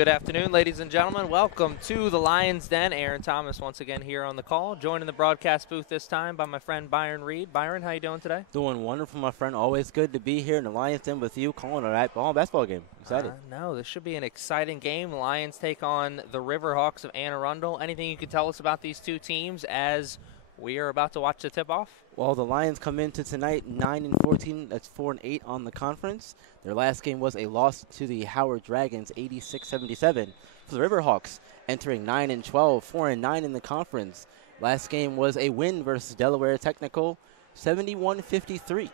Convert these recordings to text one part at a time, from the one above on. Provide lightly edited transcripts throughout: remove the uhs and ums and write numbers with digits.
Good afternoon, ladies and gentlemen. Welcome to the Lions Den. Aaron Thomas once again here on the call. Joined in the broadcast booth this time by my friend Byron Reed. Byron, how you doing today? Doing wonderful, my friend. Always good to be here in the Lions Den with you, calling a basketball game. Excited. No, this should be an exciting game. The Lions take on the Riverhawks of Arundel. Anything you can tell us about these two teams as we are about to watch the tip-off? Well, the Lions come into tonight 9-14. That's 4-8 on the conference. Their last game was a loss to the Howard Dragons, 86-77. For the Riverhawks, entering 9-12, 4-9 in the conference. Last game was a win versus Delaware Technical, 71-53.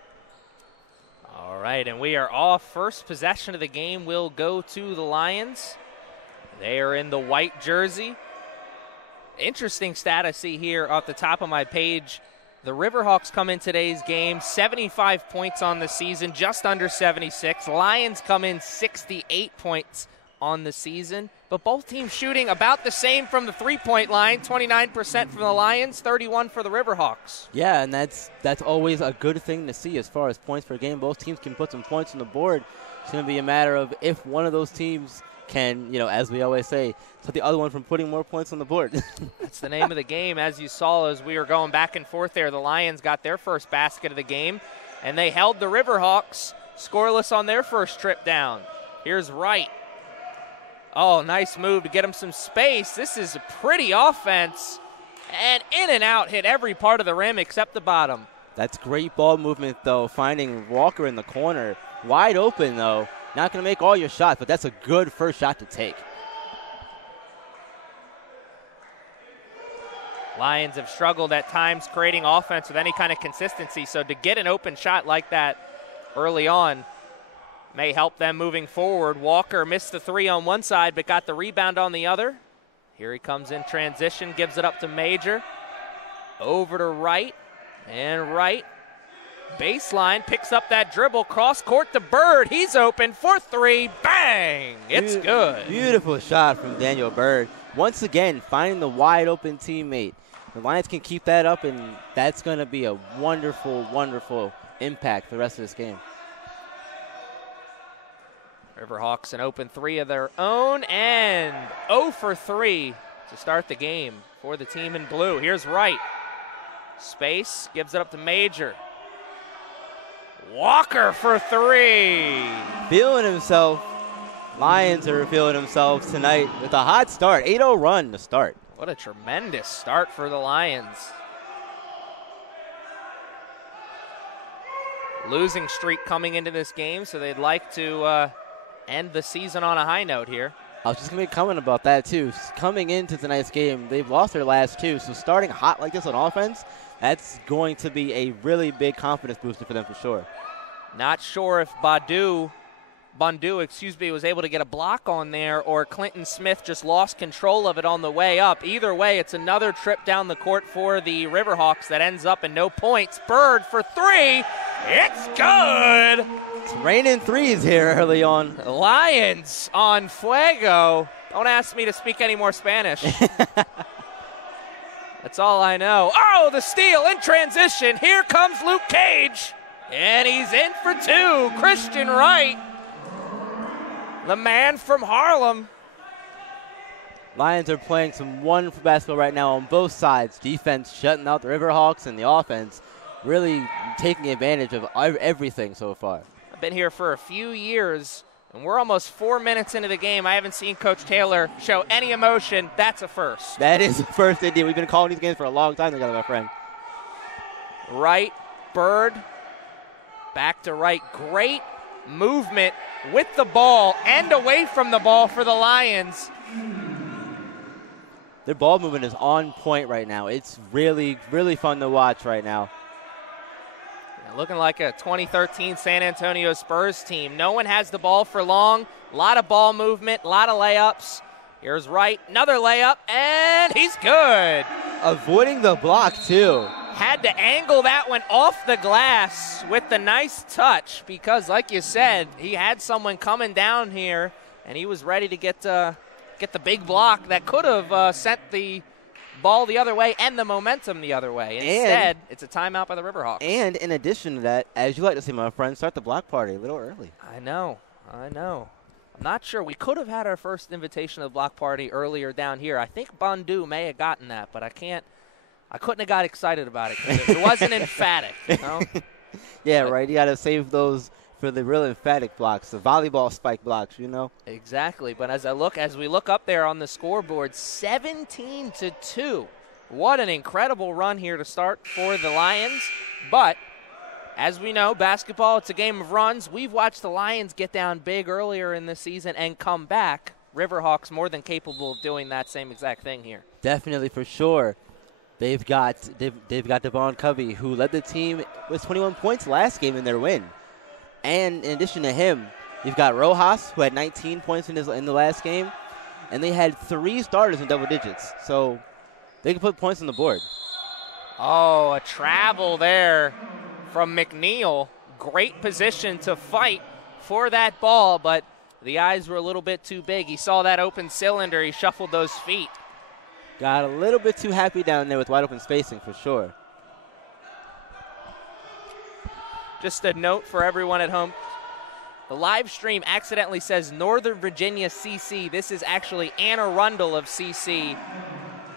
All right, and we are off. First possession of the game will go to the Lions. They are in the white jersey. Interesting stat I see here off the top of my page. The Riverhawks come in today's game, 75 points on the season, just under 76. Lions come in 68 points on the season, but both teams shooting about the same from the three-point line, 29% from the Lions, 31% for the Riverhawks. Yeah, and that's always a good thing to see as far as points per game. Both teams can put some points on the board. It's going to be a matter of if one of those teams can, as we always say, stop the other one from putting more points on the board. That's the name of the game. As you saw as we were going back and forth there, the Lions got their first basket of the game, and they held the Riverhawks scoreless on their first trip down. Here's Wright. Oh, nice move to get him some space. This is a pretty offense, and in and out, hit every part of the rim except the bottom. That's great ball movement, though, finding Walker in the corner. Wide open, though. Not going to make all your shots, but that's a good first shot to take. Lions have struggled at times creating offense with any kind of consistency, so to get an open shot like that early on may help them moving forward. Walker missed the three on one side, but got the rebound on the other. Here he comes in transition, gives it up to Major. Over to Wright, and Wright. Baseline, picks up that dribble, cross court to Bird. He's open for three. Bang! It's good. Beautiful shot from Daniel Bird. Once again, finding the wide open teammate. The Lions can keep that up, and that's going to be a wonderful, wonderful impact for the rest of this game. Riverhawks an open three of their own, and 0 for 3 to start the game for the team in blue. Here's Wright. Space, gives it up to Major. Walker for three. Feeling himself. Lions are feeling themselves tonight with a hot start. 8-0 run to start. What a tremendous start for the Lions. Losing streak coming into this game, so they'd like to end the season on a high note here. I was just going to be commenting about that, too. Coming into tonight's game, they've lost their last two, so starting hot like this on offense, that's going to be a really big confidence booster for them for sure. Not sure if Bondu, was able to get a block on there, or Clinton Smith just lost control of it on the way up. Either way, it's another trip down the court for the Riverhawks that ends up in no points. Bird for three. It's good. It's raining threes here early on. Lions on fuego. Don't ask me to speak any more Spanish. That's all I know. Oh, the steal in transition. Here comes Luke Cage. And he's in for two. Christian Wright, the man from Harlem. Lions are playing some wonderful basketball right now on both sides. Defense shutting out the Riverhawks, and the offense really taking advantage of everything so far. I've been here for a few years, and we're almost 4 minutes into the game. I haven't seen Coach Taylor show any emotion. That's a first. That is a first, indeed. We've been calling these games for a long time together, my friend. Wright, Bird, back to Wright. Great movement with the ball and away from the ball for the Lions. Their ball movement is on point right now. It's really, really fun to watch right now. Looking like a 2013 San Antonio Spurs team. No one has the ball for long. A lot of ball movement, a lot of layups. Here's Wright, another layup, and he's good. Avoiding the block, too. Had to angle that one off the glass with the nice touch because, like you said, he had someone coming down here, and he was ready to get the big block that could have sent the ball the other way and the momentum the other way. Instead, it's a timeout by the Riverhawks. And in addition to that, as you like to say, my friend, start the block party a little early. I know. I'm not sure. We could have had our first invitation to the block party earlier down here. I think Bandu may have gotten that, but I couldn't have got excited about it because it wasn't emphatic, you know? Yeah, right. You got to save those for the real emphatic blocks, the volleyball spike blocks, you know? Exactly. But as we look up there on the scoreboard, 17-2. What an incredible run here to start for the Lions. But as we know, basketball, it's a game of runs. We've watched the Lions get down big earlier in the season and come back. Riverhawks more than capable of doing that same exact thing here. Definitely, for sure. They've got Devon Covey, who led the team with 21 points last game in their win. And in addition to him, you've got Rojas, who had 19 points in the last game. And they had 3 starters in double digits. So they can put points on the board. Oh, a travel there from McNeil. Great position to fight for that ball, but the eyes were a little bit too big. He saw that open cylinder. He shuffled those feet. Got a little bit too happy down there with wide open spacing for sure. Just a note for everyone at home. The live stream accidentally says Northern Virginia CC. This is actually Arundel of CC.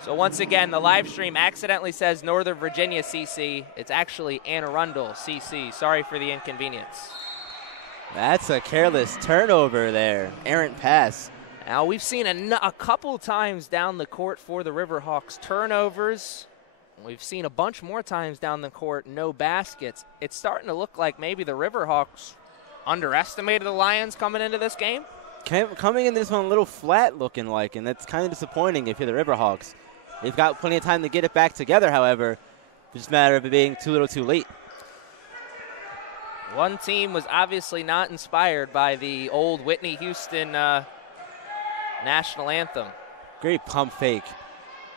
So once again, the live stream accidentally says Northern Virginia CC. It's actually Arundel CC. Sorry for the inconvenience. That's a careless turnover there. Errant pass. Now, we've seen a couple times down the court for the Riverhawks turnovers. We've seen a bunch more times down the court no baskets. It's starting to look like maybe the Riverhawks underestimated the Lions coming into this game. Coming into this one a little flat looking like, and that's kind of disappointing if you're the Riverhawks. They've got plenty of time to get it back together, however. It's just a matter of it being too little too late. One team was obviously not inspired by the old Whitney Houston national anthem. Great pump fake.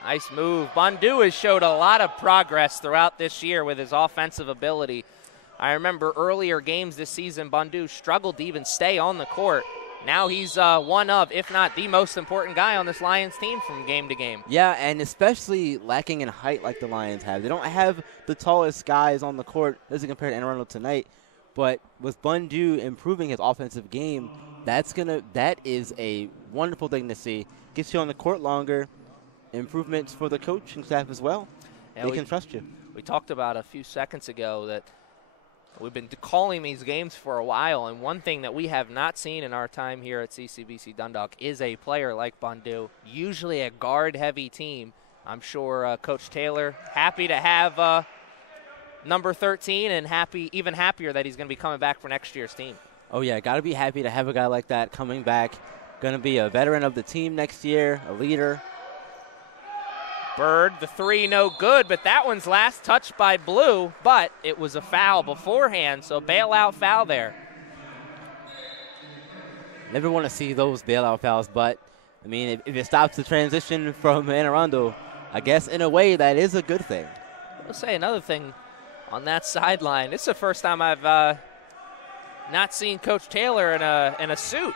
Nice move. Bandu has showed a lot of progress throughout this year with his offensive ability. I remember earlier games this season, Bandu struggled to even stay on the court. Now he's one of, if not the most important guy on this Lions team from game to game. Yeah, and especially lacking in height like the Lions have. They don't have the tallest guys on the court, as compared to Arundel tonight. But with Bandu improving his offensive game, that is a wonderful thing to see. Gets you on the court longer. Improvements for the coaching staff as well. And they can trust you. We talked about a few seconds ago that we've been calling these games for a while, and one thing that we have not seen in our time here at CCBC Dundalk is a player like Bandu, usually a guard-heavy team. I'm sure Coach Taylor happy to have number 13 and even happier that he's going to be coming back for next year's team. Oh, yeah, got to be happy to have a guy like that coming back. Going to be a veteran of the team next year, a leader. Bird, the three, no good, but that one's last touched by Blue, but it was a foul beforehand, so bailout foul there. Never want to see those bailout fouls, but, I mean, if it stops the transition from Arundel, I guess in a way that is a good thing. I'll say another thing on that sideline. It's the first time I've not seen Coach Taylor in a suit.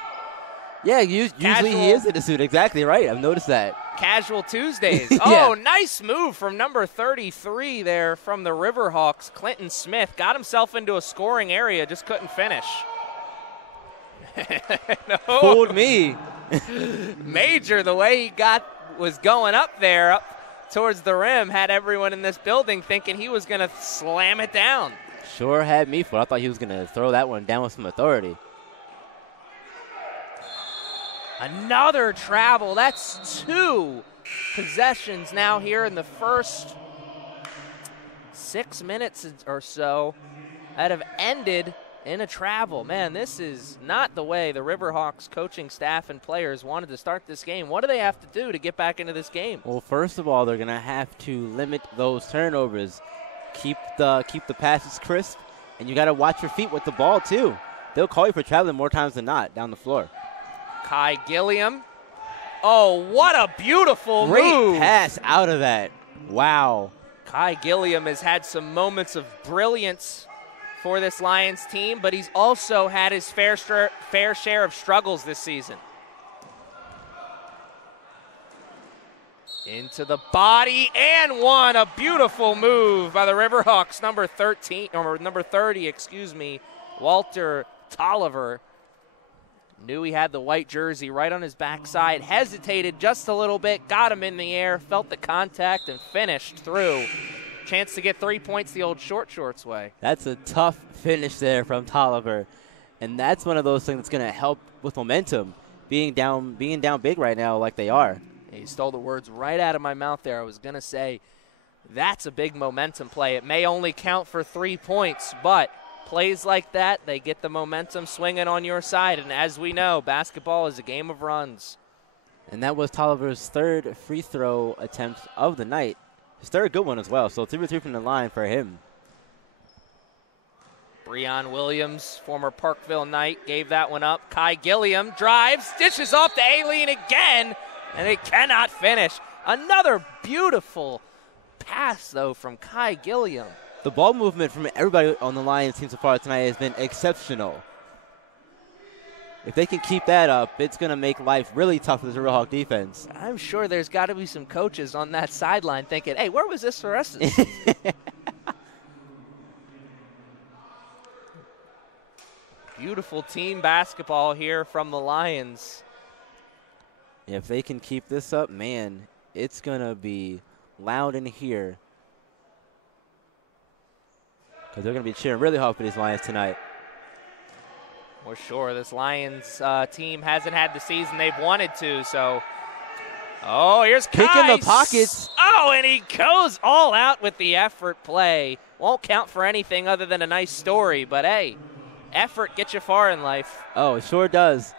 Yeah, usually he is in a suit. Exactly right. I've noticed that. Casual Tuesdays. Yeah. Oh, nice move from number 33 there from the Riverhawks. Clinton Smith got himself into a scoring area, just couldn't finish. No. Fooled me. Major, the way he was going up there, up towards the rim, had everyone in this building thinking he was going to slam it down. Sure had me fooled. I thought he was going to throw that one down with some authority. Another travel. That's 2 possessions now here in the first 6 minutes or so that have ended in a travel. Man, this is not the way the Riverhawks coaching staff and players wanted to start this game. What do they have to do to get back into this game? Well, first of all, they're going to have to limit those turnovers. Keep the passes crisp, and you got to watch your feet with the ball too. They'll call you for traveling more times than not down the floor. Kai Gilliam. Oh, what a beautiful Great move. pass out of that. Wow. Kai Gilliam has had some moments of brilliance for this Lions team, but he's also had his fair share of struggles this season. Into the body and one. A beautiful move by the Riverhawks, number 30, Walter Tolliver. Knew he had the white jersey right on his backside, hesitated just a little bit, got him in the air, felt the contact, and finished through. Chance to get 3 points the old short shorts way. That's a tough finish there from Tolliver. And that's one of those things that's going to help with momentum, being down big right now like they are. He stole the words right out of my mouth there. I was going to say that's a big momentum play. It may only count for 3 points, but plays like that, they get the momentum swinging on your side. And as we know, basketball is a game of runs. And that was Tolliver's third free throw attempt of the night. His third good one as well, so 3 for 3 from the line for him. Breon Williams, former Parkville Knight, gave that one up. Kai Gilliam drives, dishes off to Aileen again, and they cannot finish. Another beautiful pass, though, from Kai Gilliam. The ball movement from everybody on the Lions team so far tonight has been exceptional. If they can keep that up, it's going to make life really tough for the Riverhawk defense. I'm sure there's got to be some coaches on that sideline thinking, hey, where was this for us? Beautiful team basketball here from the Lions. If they can keep this up, man, it's going to be loud in here. Because they're going to be cheering really hard for these Lions tonight. For sure. This Lions team hasn't had the season they've wanted to, so. Oh, here's Kai. Kick in the pockets. Oh, and he goes all out with the effort play. Won't count for anything other than a nice story, but hey. Effort gets you far in life. Oh, it sure does.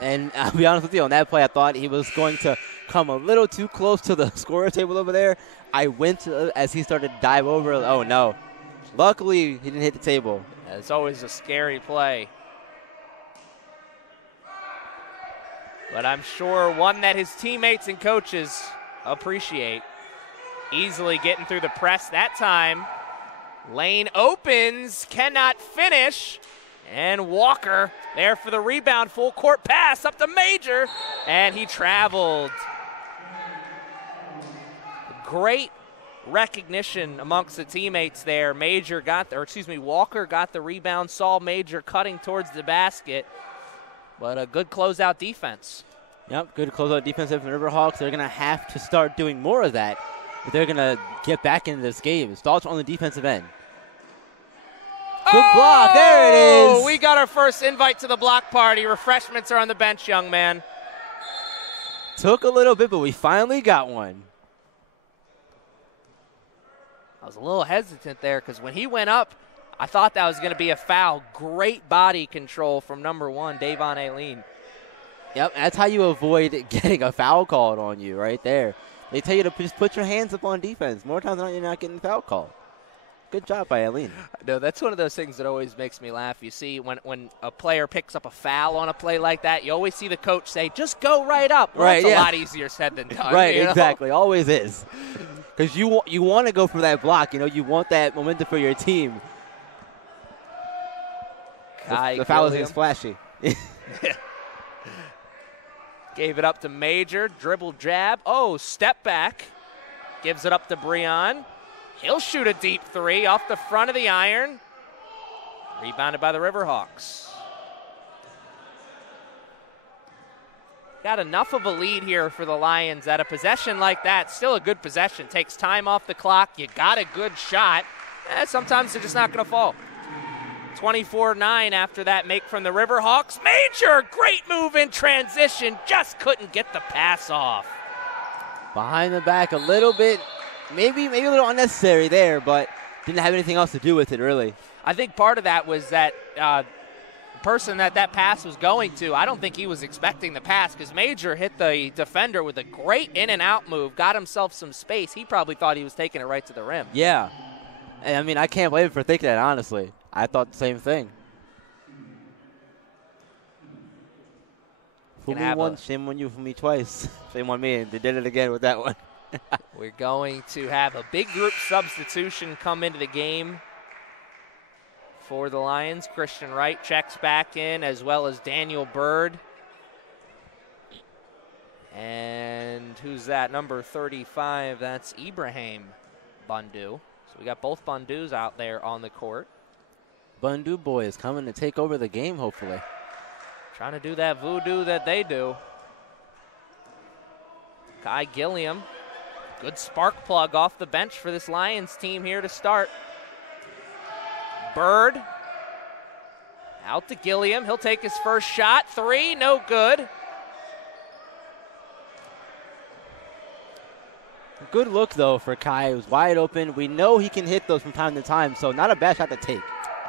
And I'll be honest with you, on that play, I thought he was going to come a little too close to the scorer table over there. I went as he started to dive over. Oh, no. Luckily, he didn't hit the table. Yeah, it's always a scary play. But I'm sure one that his teammates and coaches appreciate. Easily getting through the press that time. Lane opens, cannot finish. And Walker there for the rebound. Full court pass up to Major. And he traveled. Great recognition amongst the teammates there. Walker got the rebound, saw Major cutting towards the basket. But a good closeout defense. Yep, good closeout defense from the Riverhawks. They're going to have to start doing more of that if they're going to get back into this game. Starts on the defensive end. Good block. There it is. We got our first invite to the block party. Refreshments are on the bench, young man. Took a little bit, but we finally got one. I was a little hesitant there because when he went up, I thought that was going to be a foul. Great body control from number 1, Davon Aileen. Yep, that's how you avoid getting a foul called on you right there. They tell you to just put your hands up on defense. More times than not, you're not getting the foul call. Good job by Aileen. No, that's one of those things that always makes me laugh. You see, when a player picks up a foul on a play like that, you always see the coach say, just go right up. Well, right, that's a lot easier said than done. Right, exactly. Always is. Because you want to go for that block. You know, you want that momentum for your team. The foul is flashy. Gave it up to Major. Dribble jab. Oh, step back. Gives it up to Breon. He'll shoot a deep 3 off the front of the iron. Rebounded by the Riverhawks. Got enough of a lead here for the Lions that a possession like that, still a good possession, takes time off the clock. You got a good shot. Sometimes they're just not going to fall. 24-9 after that make from the Riverhawks. Major, great move in transition. Just couldn't get the pass off. Behind the back a little bit. Maybe a little unnecessary there, but didn't have anything else to do with it, really. I think part of that was that person that pass was going to, I don't think he was expecting the pass because Major hit the defender with a great in-and-out move, got himself some space. He probably thought he was taking it right to the rim. Yeah. And, I mean, I can't blame him for thinking that, honestly. I thought the same thing. Fool me once, shame on you. Fool me twice. Shame on me. They did it again with that one. We're going to have a big group substitution come into the game for the Lions. Christian Wright checks back in, as well as Daniel Bird. And who's that? Number 35, that's Ibrahim Bundu. So we got both Bundus out there on the court. Bundu boy is coming to take over the game, hopefully. Trying to do that voodoo that they do. Kai Gilliam, good spark plug off the bench for this Lions team here to start. Bird, out to Gilliam. He'll take his first shot. 3, no good. Good look, though, for Kai. It was wide open. We know he can hit those from time to time, so not a bad shot to take.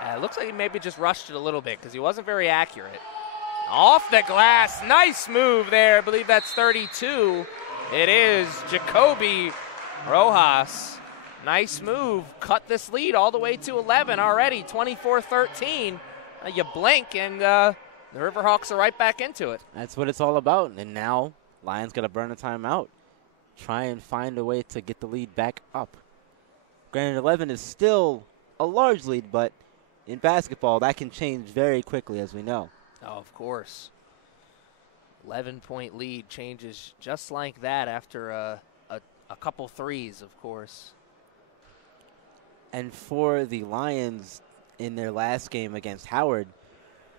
It looks like he maybe just rushed it a little bit because he wasn't very accurate. Off the glass. Nice move there. I believe that's 32. It is Jacoby Rojas. Nice move. Cut this lead all the way to 11 already. 24-13. You blink, and the Riverhawks are right back into it. That's what it's all about. And now Lions got to burn a timeout. Try and find a way to get the lead back up. Granted, 11 is still a large lead, but in basketball, that can change very quickly, as we know. Oh, of course. 11-point lead changes just like that after a couple threes, of course. And for the Lions in their last game against Howard,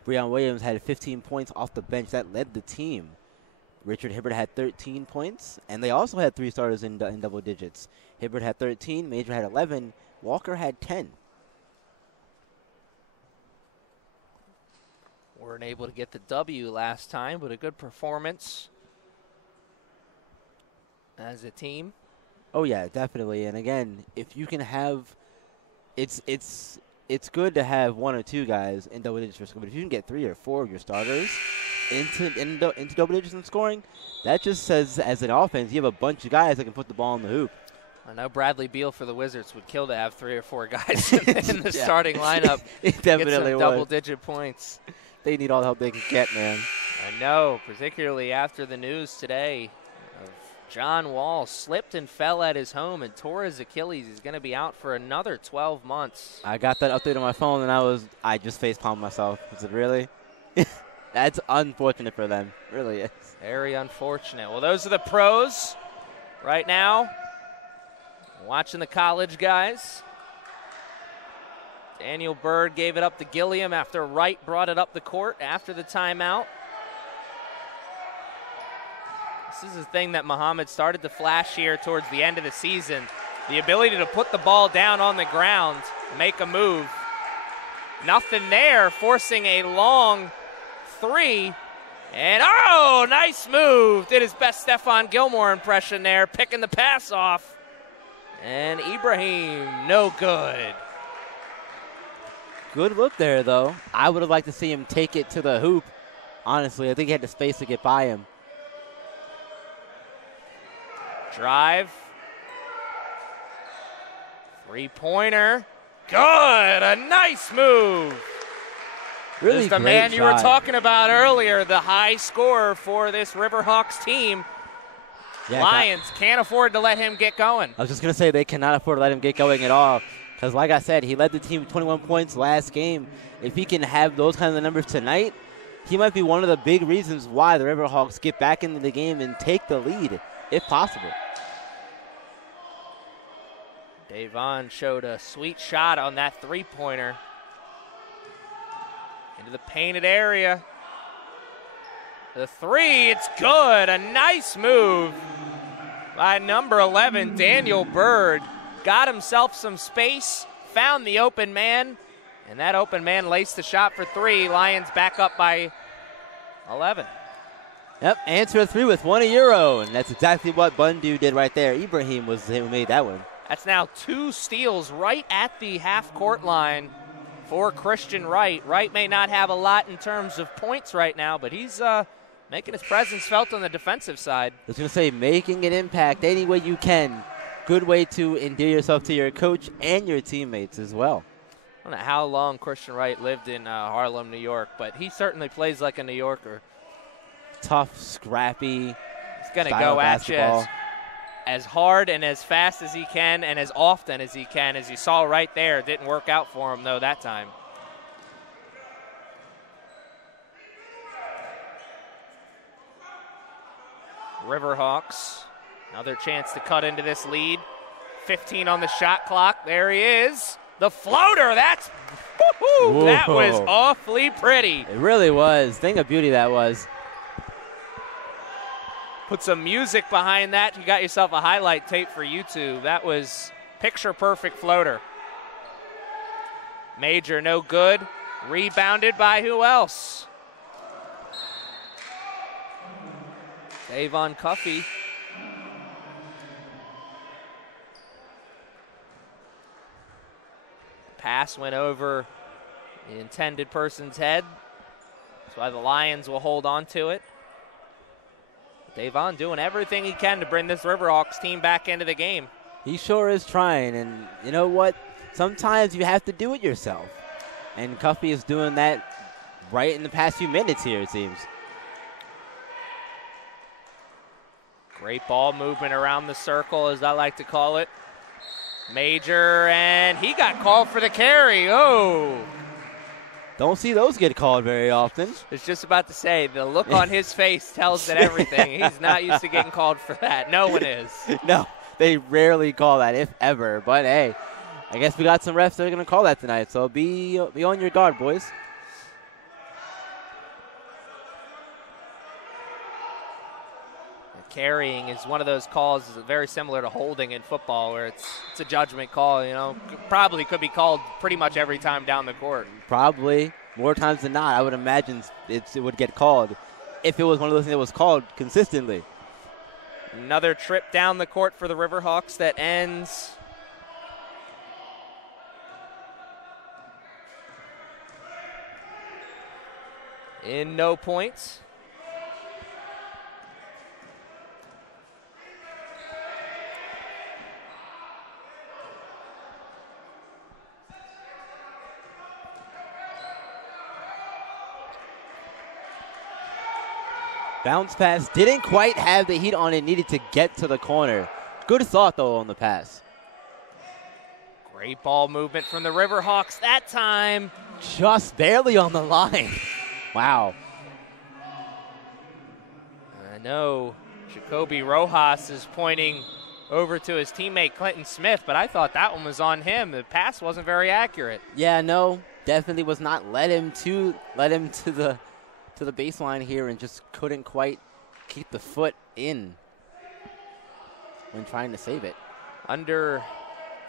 Breon Williams had 15 points off the bench. That led the team. Richard Hibbert had 13 points, and they also had 3 starters in double digits. Hibbert had 13, Major had 11, Walker had 10. Weren't able to get the W last time, but a good performance as a team. Oh yeah, definitely. And again, if you can have, it's good to have 1 or 2 guys in double digits for scoring, but if you can get 3 or 4 of your starters into double digits in scoring, that just says, as an offense, you have a bunch of guys that can put the ball in the hoop. I know Bradley Beal for the Wizards would kill to have 3 or 4 guys in the starting lineup. It definitely get some double-digit points. They need all the help they can get, man. I know, particularly after the news today of John Wall slipped and fell at his home and tore his Achilles. He's going to be out for another 12 months. I got that update on my phone, and I just facepalmed myself. Is it really? That's unfortunate for them. It really is. Very unfortunate. Well, those are the pros right now. Watching the college guys. Daniel Bird gave it up to Gilliam after Wright brought it up the court after the timeout. This is the thing that Muhammad started to flash here towards the end of the season. The ability to put the ball down on the ground, make a move. Nothing there, forcing a long 3. And, oh, nice move. Did his best Stephon Gilmore impression there, picking the pass off. And Ibrahim, no good. Good look there, though. I would have liked to see him take it to the hoop. Honestly, I think he had the space to get by him. Drive. 3-pointer. Good. A nice move. Really This is the great man shot. you were talking about earlier, the high scorer for this Riverhawks team. Yeah, Lions can't afford to let him get going. I was just going to say they cannot afford to let him get going at all. Because, like I said, he led the team with 21 points last game. If he can have those kind of numbers tonight, he might be one of the big reasons why the Riverhawks get back into the game and take the lead, if possible. Davon showed a sweet shot on that 3-pointer. Into the painted area. The 3, it's good. A nice move by number 11, Daniel Bird. Got himself some space, found the open man, and that open man laced the shot for 3. Lions back up by 11. Yep, answer 3 with 1 euro, and that's exactly what Bundu did right there. Ibrahim was who made that one. That's now 2 steals right at the half-court line for Christian Wright. Wright may not have a lot in terms of points right now, but he's making his presence felt on the defensive side. I was going to say, making an impact any way you can. Good way to endear yourself to your coach and your teammates as well. I don't know how long Christian Wright lived in Harlem, New York, but he certainly plays like a New Yorker. Tough, scrappy. He's going to go at you as hard and as fast as he can and as often as he can. As you saw right there, it didn't work out for him, though, that time. Riverhawks, another chance to cut into this lead. 15 on the shot clock. There he is. The floater, that was awfully pretty. It really was. Thing of beauty that was. Put some music behind that. You got yourself a highlight tape for YouTube. That was picture-perfect floater. Major, no good. Rebounded by who else? Davon Cuffey. Pass went over the intended person's head. That's why the Lions will hold on to it. Davon doing everything he can to bring this Riverhawks team back into the game. He sure is trying, and you know what? Sometimes you have to do it yourself. And Cuffey is doing that right in the past few minutes here, it seems. Great ball movement around the circle, as I like to call it. Major, and he got called for the carry. Oh! Don't see those get called very often. I was just about to say, the look on his face tells it everything. He's not used to getting called for that. No one is. No, they rarely call that, if ever. But, hey, I guess we got some refs that are going to call that tonight, so be on your guard, boys. Carrying is one of those calls very similar to holding in football, where it's a judgment call. You know, probably could be called pretty much every time down the court. Probably more times than not. I would imagine it would get called if it was one of those things that was called consistently. Another trip down the court for the Riverhawks that ends in no points. Bounce pass didn't quite have the heat on it needed to get to the corner. Good thought, though, on the pass. Great ball movement from the Riverhawks that time. Just barely on the line. Wow. I know Jacoby Rojas is pointing over to his teammate Clinton Smith, but I thought that one was on him. The pass wasn't very accurate. Yeah, no, definitely was not led him to the baseline here and just couldn't quite keep the foot in when trying to save it. Under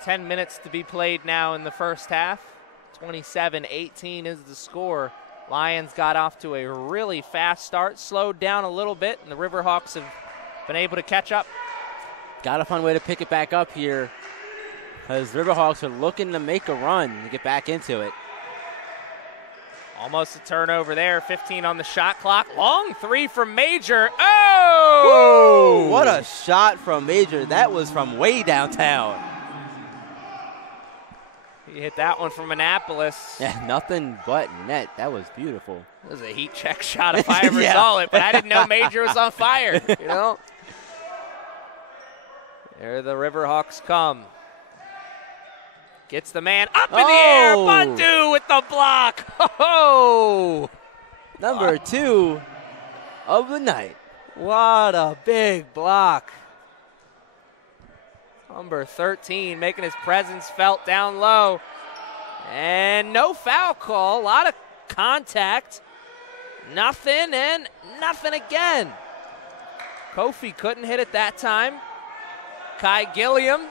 10 minutes to be played now in the first half. 27-18 is the score. Lions got off to a really fast start, slowed down a little bit, and the Riverhawks have been able to catch up. Got to find a way to pick it back up here because Riverhawks are looking to make a run to get back into it. Almost a turnover there, 15 on the shot clock. Long three from Major. Oh! Woo! What a shot from Major. That was from way downtown. He hit that one from Annapolis. Yeah, nothing but net. That was beautiful. It was a heat check shot if I ever saw it, but I didn't know Major was on fire, you know? There the Riverhawks come. Gets the man up in the air. Bundu with the block. Oh! Number 2 of the night. What a big block. Number 13 making his presence felt down low. And no foul call. A lot of contact. Nothing and nothing again. Kofi couldn't hit it that time. Kai Gilliam.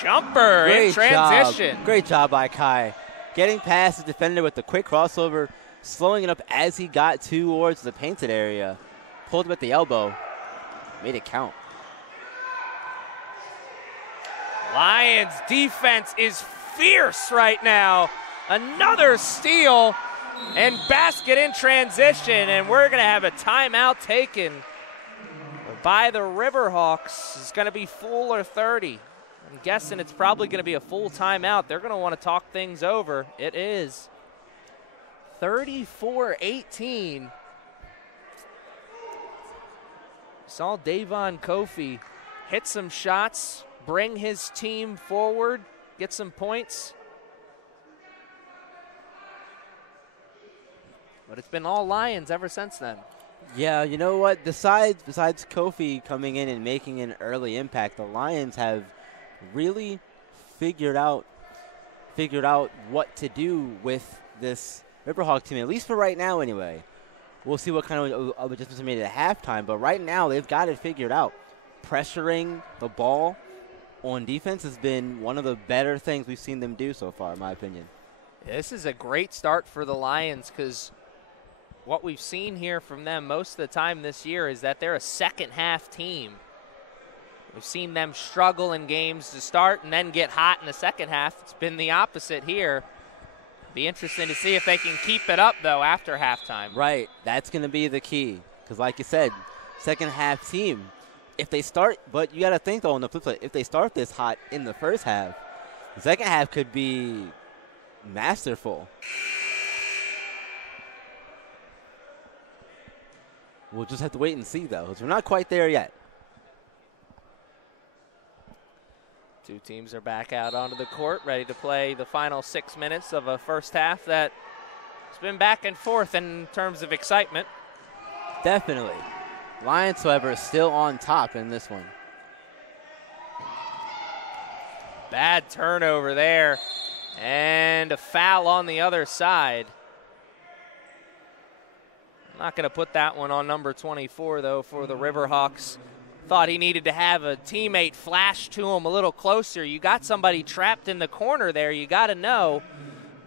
Jumper in transition. Great job by Kai. Getting past the defender with the quick crossover, slowing it up as he got towards the painted area. Pulled him at the elbow. Made it count. Lions defense is fierce right now. Another steal and basket in transition, and we're going to have a timeout taken by the Riverhawks. It's going to be full or 30. I'm guessing it's probably going to be a full timeout. They're going to want to talk things over. It is 34-18. Saw Davon Kofi hit some shots, bring his team forward, get some points. But it's been all Lions ever since then. Yeah, you know what? Besides Kofi coming in and making an early impact, the Lions have really figured out figured out what to do with this Riverhawk team, at least for right now anyway. We'll see what kind of adjustments are made at halftime, but right now they've got it figured out. Pressuring the ball on defense has been one of the better things we've seen them do so far, in my opinion. This is a great start for the Lions because what we've seen here from them most of the time this year is that they're a second-half team. We've seen them struggle in games to start and then get hot in the second half. It's been the opposite here. Be interesting to see if they can keep it up, though, after halftime. Right. That's going to be the key because, like you said, second-half team. If they start, but you got to think, though, on the flip side, if they start this hot in the first half, the second half could be masterful. We'll just have to wait and see, though, because we're not quite there yet. Two teams are back out onto the court, ready to play the final 6 minutes of a first half that has been back and forth in terms of excitement. Definitely. Lions, however, is still on top in this one. Bad turnover there, and a foul on the other side. Not going to put that one on number 24, though, for the Riverhawks. Thought he needed to have a teammate flash to him a little closer. You got somebody trapped in the corner there. You got to know.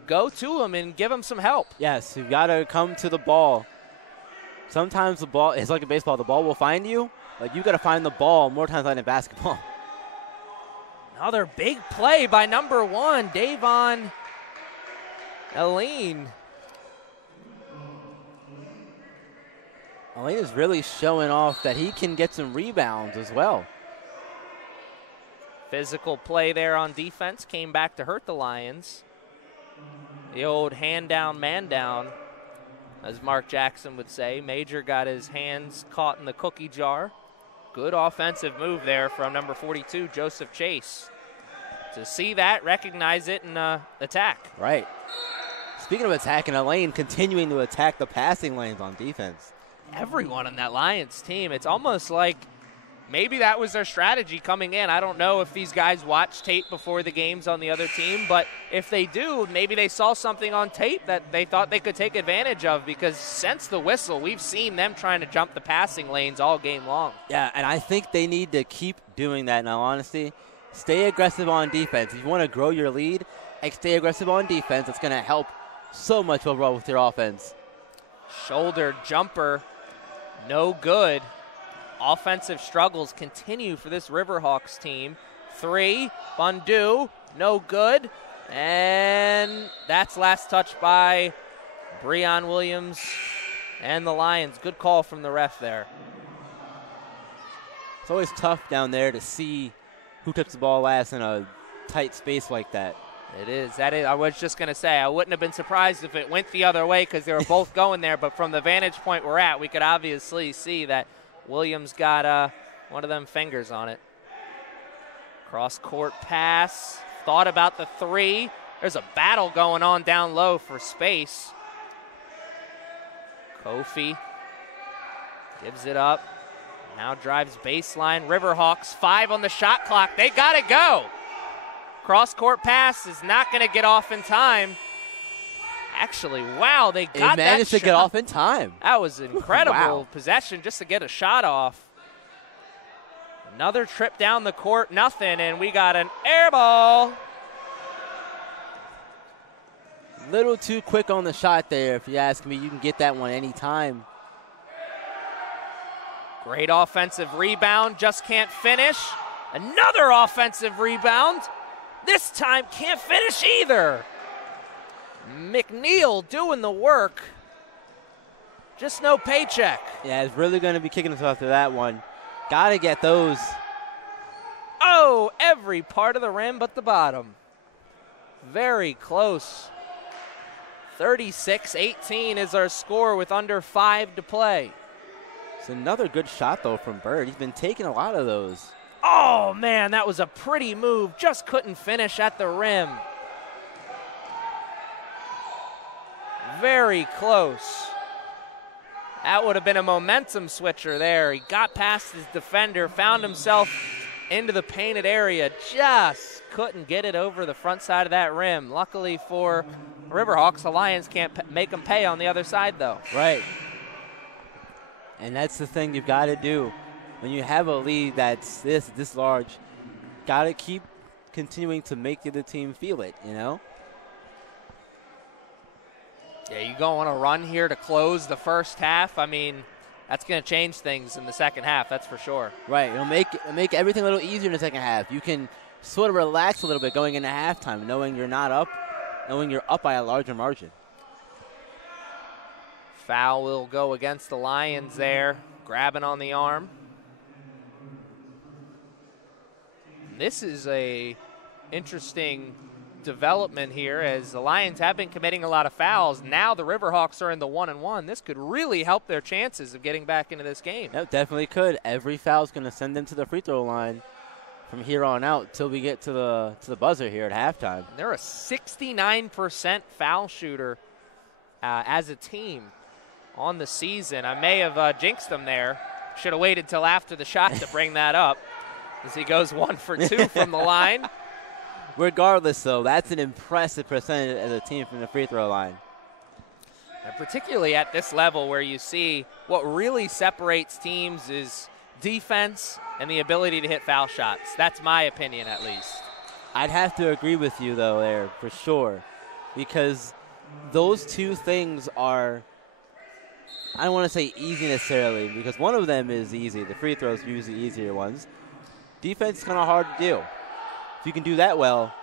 Go to him and give him some help. Yes, you've got to come to the ball. Sometimes the ball, it's like a baseball, the ball will find you, but you got to find the ball more times than in basketball. Another big play by number 1, Davon Aline. Aline is really showing off that he can get some rebounds as well. Physical play there on defense came back to hurt the Lions. The old hand down, man down, as Mark Jackson would say. Major got his hands caught in the cookie jar. Good offensive move there from number 42, Joseph Chase. To see that, recognize it, and attack. Right. Speaking of attacking, Aline continuing to attack the passing lanes on defense. Everyone on that Lions team, it's almost like maybe that was their strategy coming in. I don't know if these guys watch tape before the games on the other team, but if they do, maybe they saw something on tape that they thought they could take advantage of, because since the whistle, we've seen them trying to jump the passing lanes all game long. Yeah, and I think they need to keep doing that, in all honesty. Stay aggressive on defense. If you want to grow your lead, stay aggressive on defense. It's going to help so much overall with your offense. Shoulder jumper, no good. Offensive struggles continue for this Riverhawks team. 3, Bundu, no good. And that's last touch by Breon Williams and the Lions. Good call from the ref there. It's always tough down there to see who touched the ball last in a tight space like that. It is. That is. I was just going to say, I wouldn't have been surprised if it went the other way because they were both going there, but from the vantage point we're at, we could obviously see that Williams got one of them fingers on it. Cross-court pass. Thought about the 3. There's a battle going on down low for space. Kofi gives it up. Now drives baseline. Riverhawks, 5 on the shot clock. They got to go. Cross-court pass is not going to get off in time. Actually, wow, they got that shot. They managed to get off in time. That was incredible Wow. possession just to get a shot off. Another trip down the court, nothing, and we got an air ball. Little too quick on the shot there, if you ask me. You can get that one anytime. Great offensive rebound, just can't finish. Another offensive rebound. This time can't finish either. McNeil doing the work. Just no paycheck. Yeah, it's really going to be kicking us after that one. Got to get those. Oh, every part of the rim but the bottom. Very close. 36-18 is our score with under 5 to play. It's another good shot, though, from Bird. He's been taking a lot of those. Oh, man, that was a pretty move. Just couldn't finish at the rim. Very close. That would have been a momentum switcher there. He got past his defender, found himself into the painted area. Just couldn't get it over the front side of that rim. Luckily for Riverhawks, the Lions can't make them pay on the other side, though. Right. And that's the thing you've got to do. When you have a lead that's this large, got to keep continuing to make the other team feel it, you know? Yeah, you go on a run here to close the first half. I mean, that's going to change things in the second half, that's for sure. Right. It'll make everything a little easier in the second half. You can sort of relax a little bit going into halftime, knowing you're not up, knowing you're up by a larger margin. Foul will go against the Lions there, grabbing on the arm. This is a interesting development here as the Lions have been committing a lot of fouls. Now the Riverhawks are in the 1-1. This could really help their chances of getting back into this game. Yep, definitely could. Every foul is going to send them to the free throw line from here on out till we get to the buzzer here at halftime. They're a 69% foul shooter as a team on the season. I may have jinxed them there. Should have waited till after the shot to bring that up as he goes 1 for 2 from the line. Regardless, though, that's an impressive percentage as a team from the free throw line. And particularly at this level where you see what really separates teams is defense and the ability to hit foul shots. That's my opinion, at least. I'd have to agree with you, though, there, for sure. Because those two things are, I don't want to say easy necessarily, because one of them is easy. The free throws are usually easier ones. Defense is kind of hard to do. If you can do that well,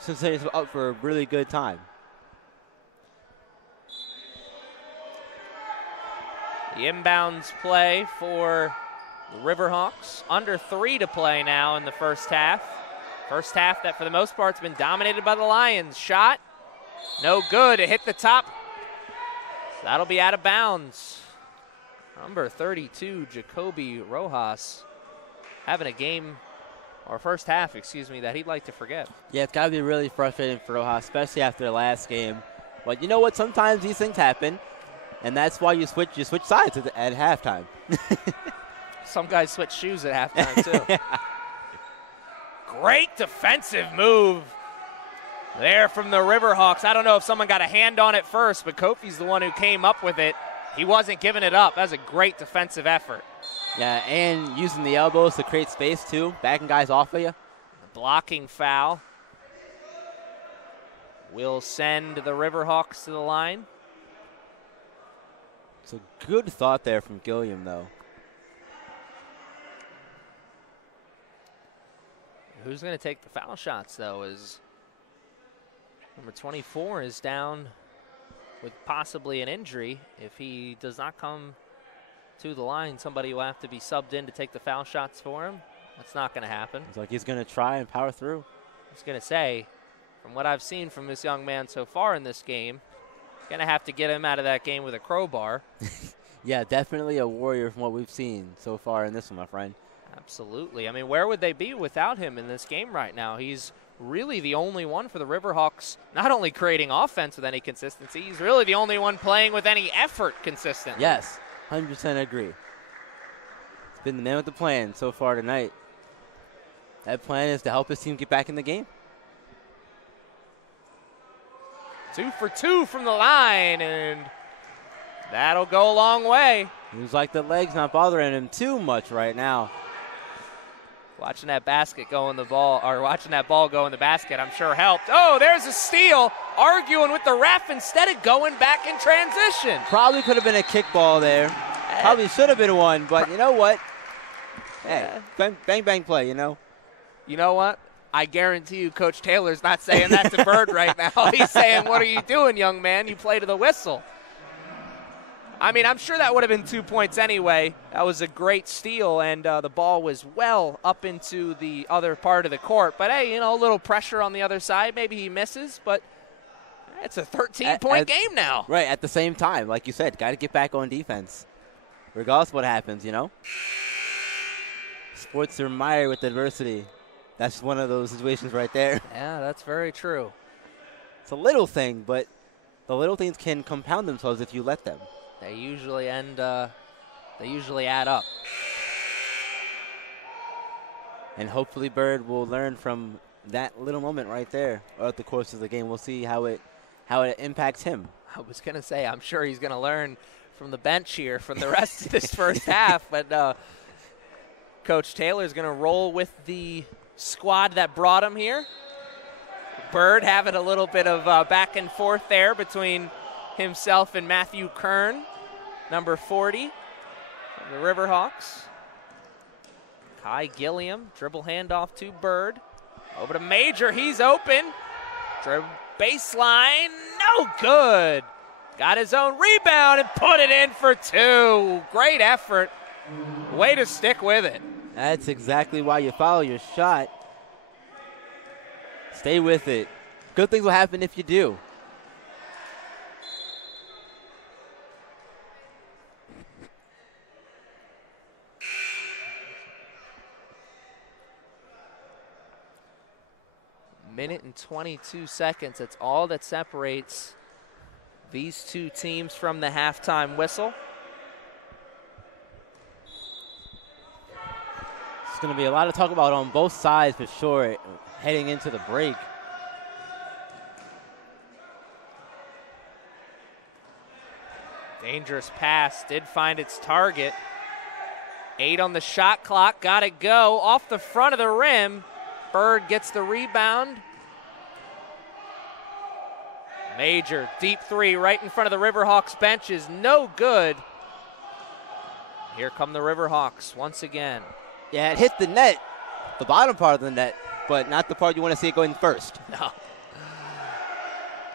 Cincinnati's up for a really good time. The inbounds play for the Riverhawks. Under 3 to play now in the first half. First half that for the most part has been dominated by the Lions. Shot, no good. It hit the top. That'll be out of bounds. Number 32, Jacoby Rojas, having a game, or first half, that he'd like to forget. Yeah, it's got to be really frustrating for Rojas, especially after the last game. But you know what? Sometimes these things happen, and that's why you switch sides at halftime. Some guys switch shoes at halftime, too. Great defensive move there from the Riverhawks. I don't know if someone got a hand on it first, but Kofi's the one who came up with it. He wasn't giving it up. That was a great defensive effort. Yeah, and using the elbows to create space, too. Backing guys off of you. The blocking foul will send the Riverhawks to the line. It's a good thought there from Gilliam, though. Who's going to take the foul shots, though, is number 24 is down with possibly an injury. If he does not come to the line, somebody will have to be subbed in to take the foul shots for him. That's not going to happen. It's like he's going to try and power through. I was going to say, from what I've seen from this young man so far in this game, going to have to get him out of that game with a crowbar. Yeah, definitely a warrior from what we've seen so far in this one, my friend. Absolutely. I mean, where would they be without him in this game right now? He's really the only one for the Riverhawks, not only creating offense with any consistency, he's really the only one playing with any effort consistently. Yes, 100% agree. It's been the man with the plan so far tonight. That plan is to help his team get back in the game. 2 for 2 from the line, and that'll go a long way. Seems like the leg's not bothering him too much right now. Watching that basket go in the ball, or watching that ball go in the basket, I'm sure helped. Oh, there's a steal, arguing with the ref instead of going back in transition. Probably could have been a kickball there. Probably should have been one, but you know what? Hey, bang, bang, bang play, you know? You know what? I guarantee you Coach Taylor's not saying that to Bird right now. He's saying, what are you doing, young man? You play to the whistle. I mean, I'm sure that would have been 2 points anyway. That was a great steal, and the ball was well up into the other part of the court. But, hey, you know, a little pressure on the other side. Maybe he misses, but it's a 13-point game now. Right, at the same time, like you said, got to get back on defense, regardless of what happens, you know? Sports are mired with adversity. That's one of those situations right there. Yeah, that's very true. It's a little thing, but the little things can compound themselves if you let them. They usually add up. And hopefully Bird will learn from that little moment right there throughout the course of the game. We'll see how it impacts him. I was going to say, I'm sure he's going to learn from the bench here for the rest of this first half, but Coach Taylor's going to roll with the squad that brought him here. Bird having a little bit of back and forth there between himself and Matthew Kern, number 40 of the Riverhawks. Kai Gilliam, dribble handoff to Bird. Over to Major, he's open. Dribble baseline, no good. Got his own rebound and put it in for 2. Great effort. Way to stick with it. That's exactly why you follow your shot. Stay with it. Good things will happen if you do. Minute and 22 seconds. That's all that separates these two teams from the halftime whistle. It's going to be a lot to talk about on both sides for sure heading into the break. Dangerous pass, did find its target. 8 on the shot clock, got to go off the front of the rim. Bird gets the rebound. Major, deep 3 right in front of the Riverhawks bench is no good. Here come the Riverhawks once again. Yeah, it hit the net, the bottom part of the net, but not the part you want to see it going first. No.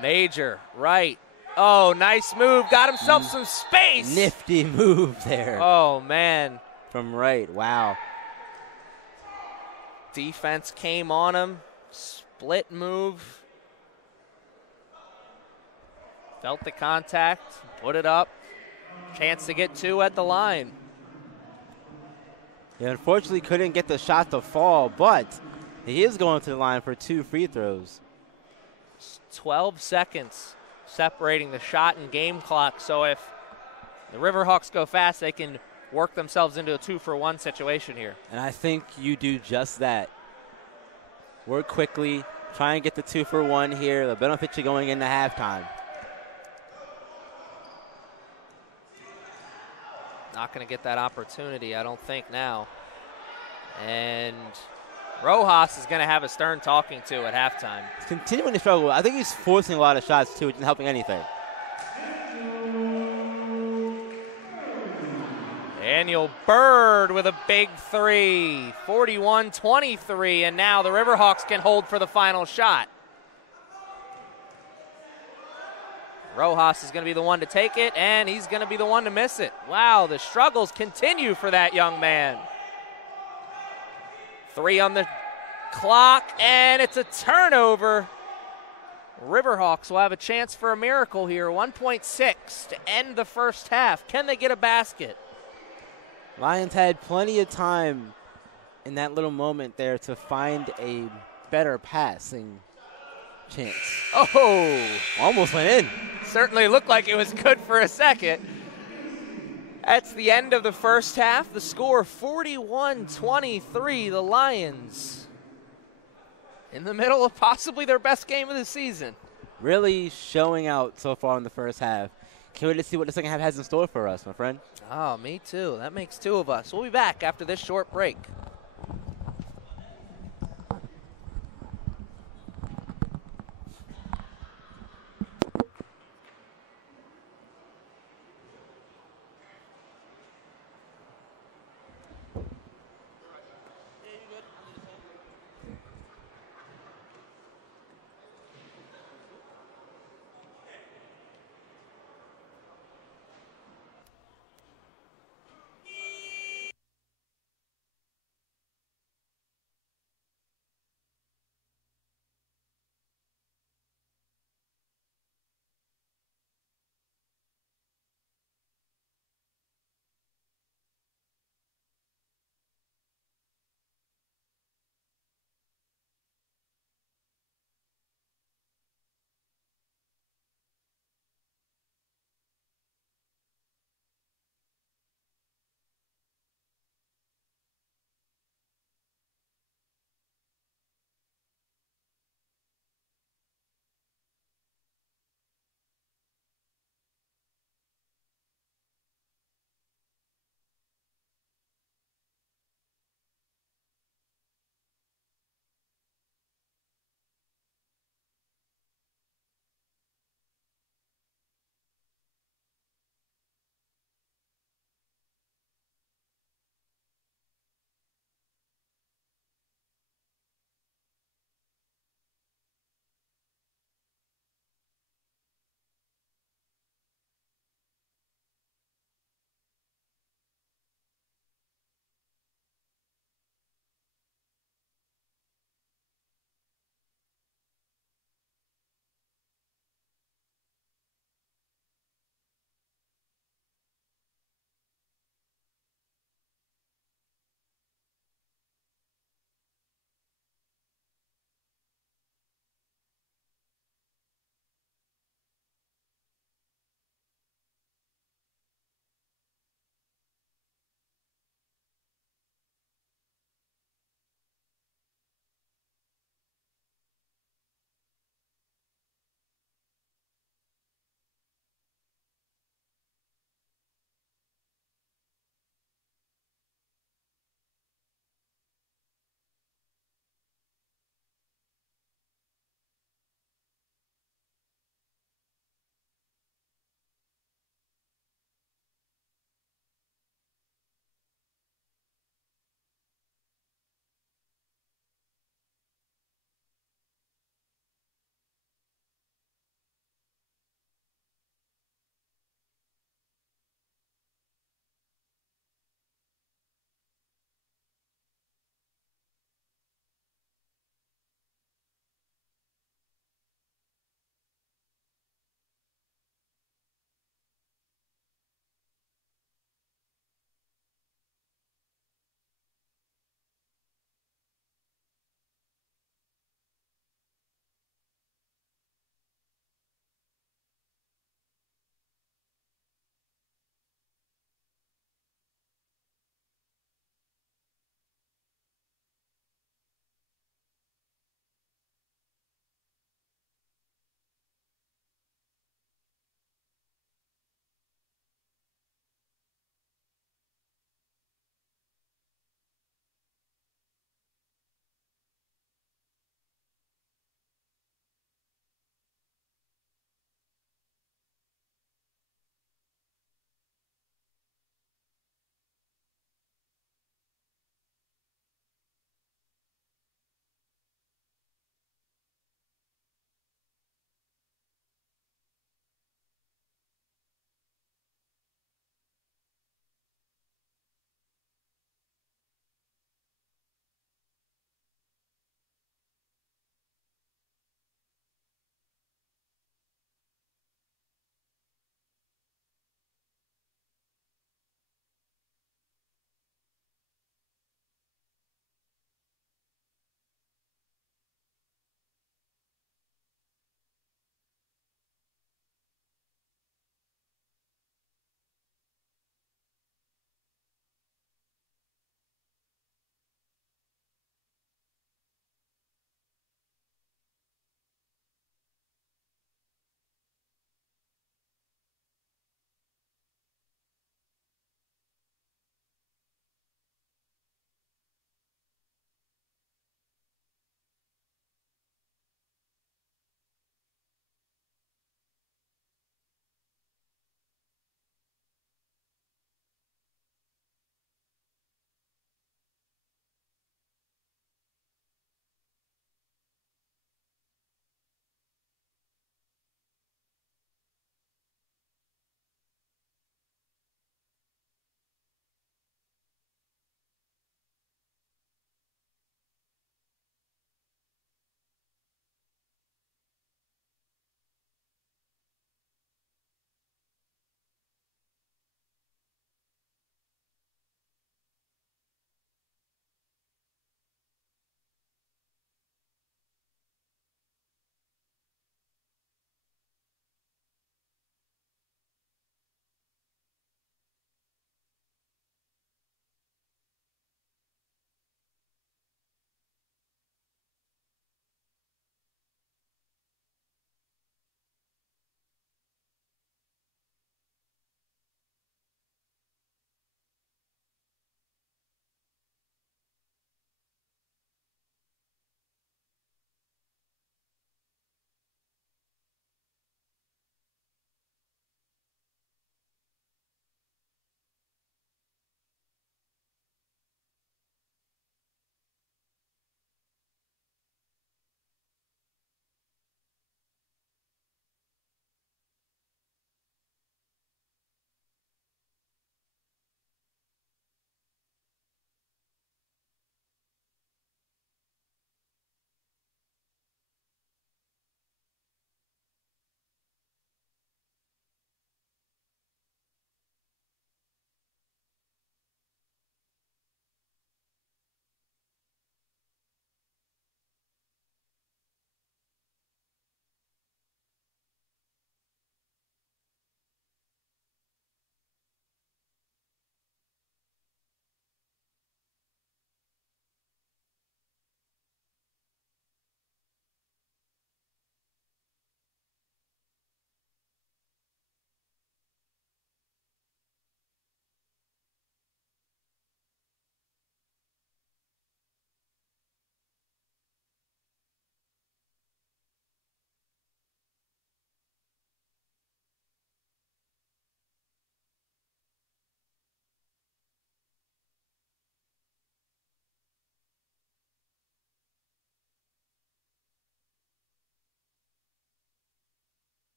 Major, right. Oh, nice move. Got himself some space. Nifty move there. Oh, man. From right, wow. Defense came on him. Split move. Felt the contact. Put it up. Chance to get 2 at the line. He unfortunately couldn't get the shot to fall, but he is going to the line for 2 free throws. 12 seconds separating the shot and game clock. So if the Riverhawks go fast, they can work themselves into a 2-for-1 situation here. And I think you do just that. Work quickly, try and get the 2-for-1 here. The benefit you going into halftime. Not going to get that opportunity, I don't think, now. And Rojas is going to have a stern talking to at halftime. He's continuing to struggle. I think he's forcing a lot of shots, too, which isn't helping anything. Daniel Bird with a big 3, 41-23, and now the Riverhawks can hold for the final shot. Rojas is going to be the one to take it, and he's going to be the one to miss it. Wow, the struggles continue for that young man. 3 on the clock, and it's a turnover. Riverhawks will have a chance for a miracle here. 1.6 to end the first half. Can they get a basket? Lions had plenty of time in that little moment there to find a better passing chance. Oh! Almost went in. Certainly looked like it was good for a second. That's the end of the first half. The score 41-23. The Lions in the middle of possibly their best game of the season. Really showing out so far in the first half. Can't wait to see what the second half has in store for us, my friend. Oh, me too. That makes 2 of us. We'll be back after this short break.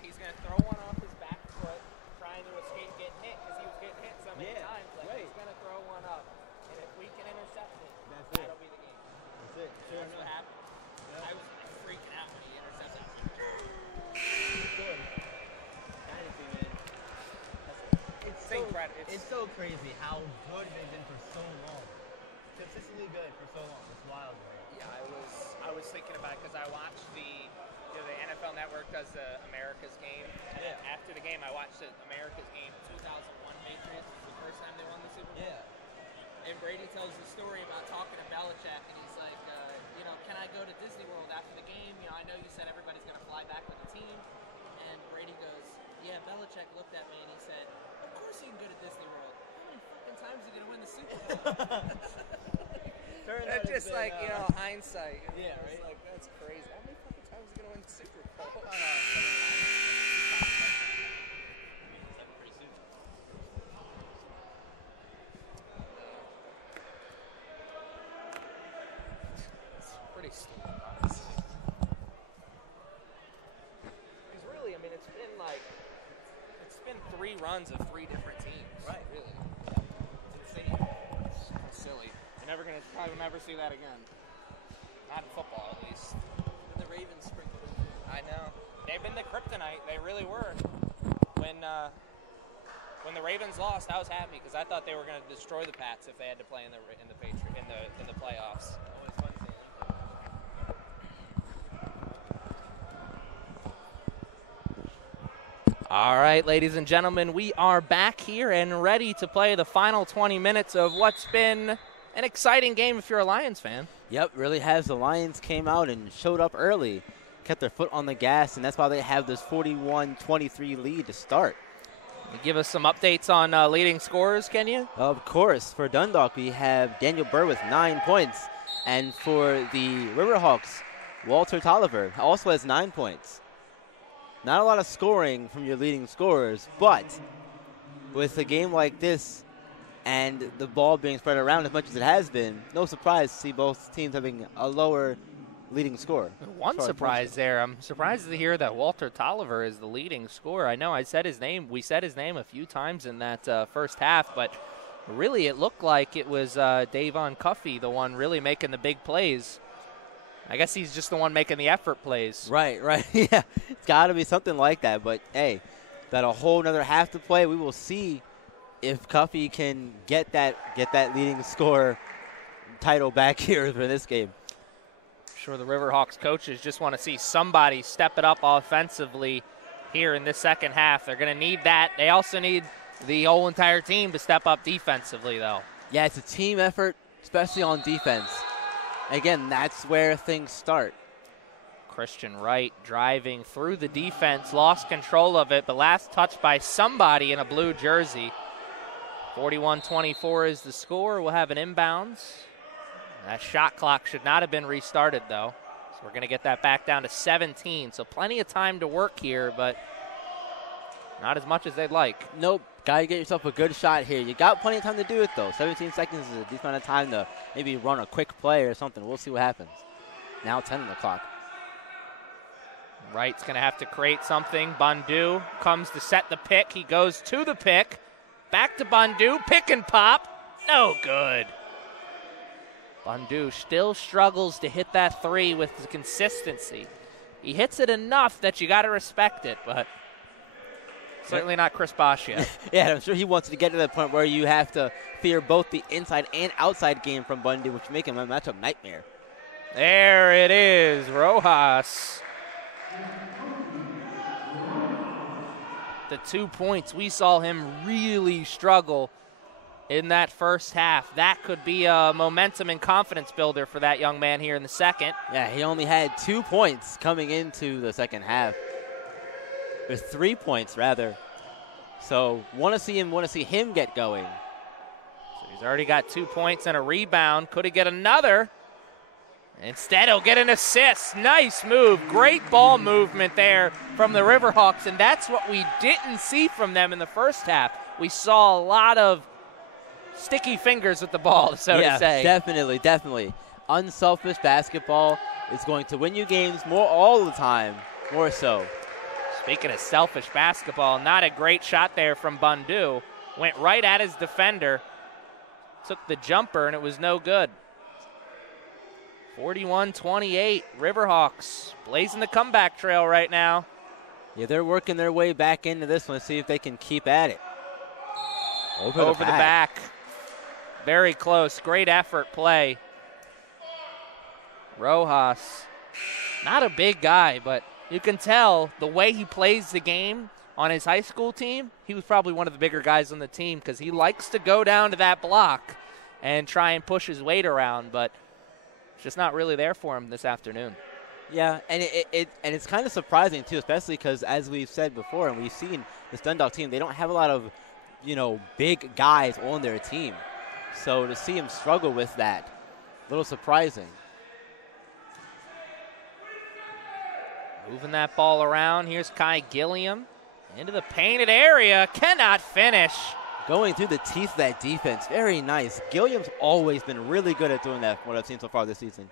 He's going to throw one off his back foot, trying to escape getting hit because he was getting hit so many times. Like, he's going to throw one up. And if we can intercept it, that'll be the game. That's it. Sure That's what happened. Yep. I was freaking out when he intercepted. Good. Dynasty, man. It's so crazy how good they've been for so long. Consistently good for so long. It's wild, man. Yeah, I was thinking about it because I watched the NFL Network does the America's game. And after the game, I watched the America's game 2001 Patriots. The first time they won the Super Bowl. Yeah. And Brady tells the story about talking to Belichick, and he's like, can I go to Disney World after the game? I know you said everybody's going to fly back with the team. And Brady goes, yeah, Belichick looked at me and he said, of course you can go to Disney World. How many fucking times are you going to win the Super Bowl? That's just like, hindsight. Yeah, right? Like, that's crazy. How many fucking times are you going to win the Super Bowl? It's pretty stupid, honestly. Because really, it's been 3 runs of 3 different teams. Right. Really. It's insane. It's silly. You're probably never see that again. Not in football, at least. The Ravens sprinkled it. I know. They've been the kryptonite. They really were. When the Ravens lost, I was happy because I thought they were going to destroy the Pats if they had to play in the playoffs. Always fun to see. All right, ladies and gentlemen, we are back here and ready to play the final 20 minutes of what's been an exciting game if you're a Lions fan. Yep, really has. The Lions came out and showed up early, kept their foot on the gas, and that's why they have this 41-23 lead to start. Give us some updates on leading scorers, can you? Of course. For Dundalk, we have Daniel Burr with 9 points. And for the Riverhawks, Walter Tolliver also has 9 points. Not a lot of scoring from your leading scorers, but with a game like this and the ball being spread around as much as it has been, no surprise to see both teams having a lower leading score. One surprise there. I'm surprised to hear that Walter Tolliver is the leading scorer. I know I said his name. We said his name a few times in that first half, but really it looked like it was Davon Cuffey, the one really making the big plays. I guess he's just the one making the effort plays. Right. Yeah, it's got to be something like that. But, hey, got a whole another half to play. We will see if Cuffey can get that leading scorer title back here for this game. I'm sure the Riverhawks coaches just want to see somebody step it up offensively here in this second half. They're going to need that. They also need the whole entire team to step up defensively, though. Yeah, it's a team effort, especially on defense. Again, that's where things start. Christian Wright driving through the defense, lost control of it, but last touch by somebody in a blue jersey. 41-24 is the score. We'll have an inbounds. That shot clock should not have been restarted, though. So we're going to get that back down to 17. So plenty of time to work here, but not as much as they'd like. Nope. Got to get yourself a good shot here. You got plenty of time to do it, though. 17 seconds is a decent amount of time to maybe run a quick play or something. We'll see what happens. Now 10 on the clock. Wright's going to have to create something. Bundu comes to set the pick. He goes to the pick. Back to Bundu. Pick and pop. No good. Bundu still struggles to hit that three with the consistency. He hits it enough that you got to respect it, but certainly not Chris Bosch yet. Yeah, I'm sure he wants to get to that point where you have to fear both the inside and outside game from Bundu, which make him a matchup nightmare. There it is, Rojas. The 2 points, we saw him really struggle in that first half. That could be a momentum and confidence builder for that young man here in the second. Yeah, he only had 2 points coming into the second half. Or 3 points, rather. So, want to see him get going. So he's already got 2 points and a rebound. Could he get another? Instead, he'll get an assist. Nice move. Great ball movement there from the Riverhawks, and that's what we didn't see from them in the first half. We saw a lot of sticky fingers with the ball, so to say. Definitely. Unselfish basketball is going to win you games more all the time, more so. Speaking of selfish basketball, not a great shot there from Bundu. Went right at his defender. Took the jumper, and it was no good. 41-28, Riverhawks blazing the comeback trail right now. Yeah, they're working their way back into this one to see if they can keep at it. Over the back. Very close. Great effort play. Rojas, not a big guy, but you can tell the way he plays the game on his high school team, he was probably one of the bigger guys on the team because he likes to go down to that block and try and push his weight around, but it's just not really there for him this afternoon. Yeah, and it's kind of surprising, too, especially because, as we've said before, and we've seen this Dundalk team, they don't have a lot of, big guys on their team. So to see him struggle with that, a little surprising. Moving that ball around. Here's Kai Gilliam into the painted area. Cannot finish. Going through the teeth of that defense. Very nice. Gilliam's always been really good at doing that, what I've seen so far this season.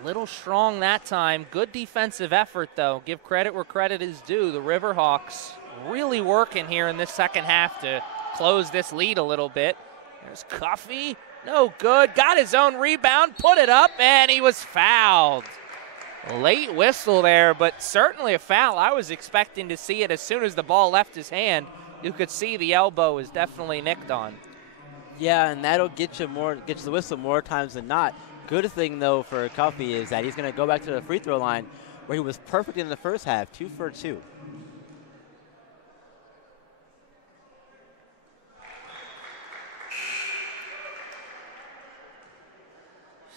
A little strong that time. Good defensive effort, though. Give credit where credit is due. The Riverhawks really working here in this second half to close this lead a little bit. There's Cuffey. No good. Got his own rebound. Put it up, and he was fouled. Late whistle there, but certainly a foul. I was expecting to see it as soon as the ball left his hand. You could see the elbow is definitely nicked on. Yeah, and that'll get you the whistle more times than not. Good thing, though, for Cuffey is that he's going to go back to the free throw line where he was perfect in the first half, 2 for 2.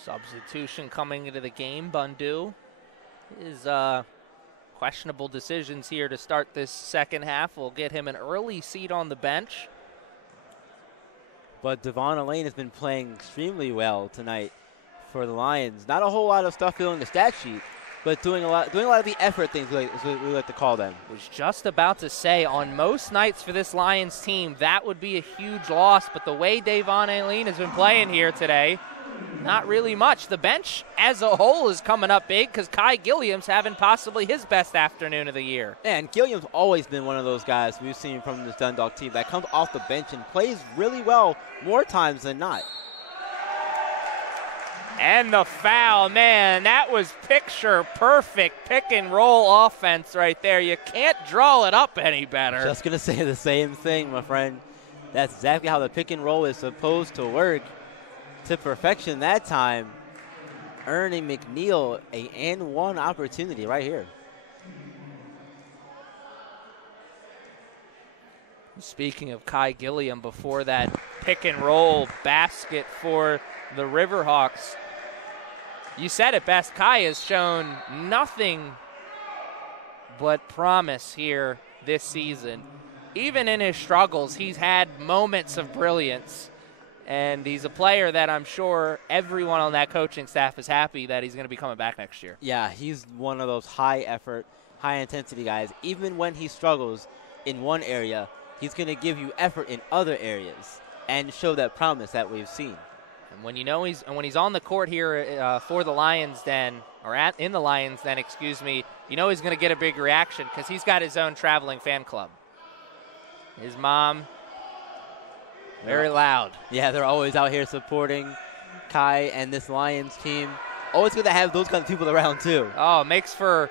Substitution coming into the game. Bundu. His questionable decisions here to start this second half will get him an early seat on the bench. But Devon Elaine has been playing extremely well tonight for the Lions. Not a whole lot of stuff filling the stat sheet, but doing a lot of the effort things, as we like to call them. Was just about to say, on most nights for this Lions team, that would be a huge loss. But the way Devon Elaine has been playing here today, not really much. The bench as a whole is coming up big because Kai Gilliam's having possibly his best afternoon of the year. And Gilliam's always been one of those guys we've seen from this Dundalk team that comes off the bench and plays really well more times than not. And the foul, man, that was picture-perfect pick-and-roll offense right there. You can't draw it up any better. Just going to say the same thing, my friend. That's exactly how the pick-and-roll is supposed to work. To perfection that time, earning McNeil a and-one opportunity right here. Speaking of Kai Gilliam, before that pick-and-roll basket for the Riverhawks, you said it best. Kai has shown nothing but promise here this season. Even in his struggles, he's had moments of brilliance. And he's a player that I'm sure everyone on that coaching staff is happy that he's going to be coming back next year. Yeah, he's one of those high-effort, high-intensity guys. Even when he struggles in one area, he's going to give you effort in other areas and show that promise that we've seen. And when when he's on the court here for the Lions Den, or in the Lions Den, excuse me, he's going to get a big reaction because he's got his own traveling fan club. His mom, very loud. Yeah, they're always out here supporting Kai and this Lions team. Always good to have those kind of people around, too. Oh, it makes for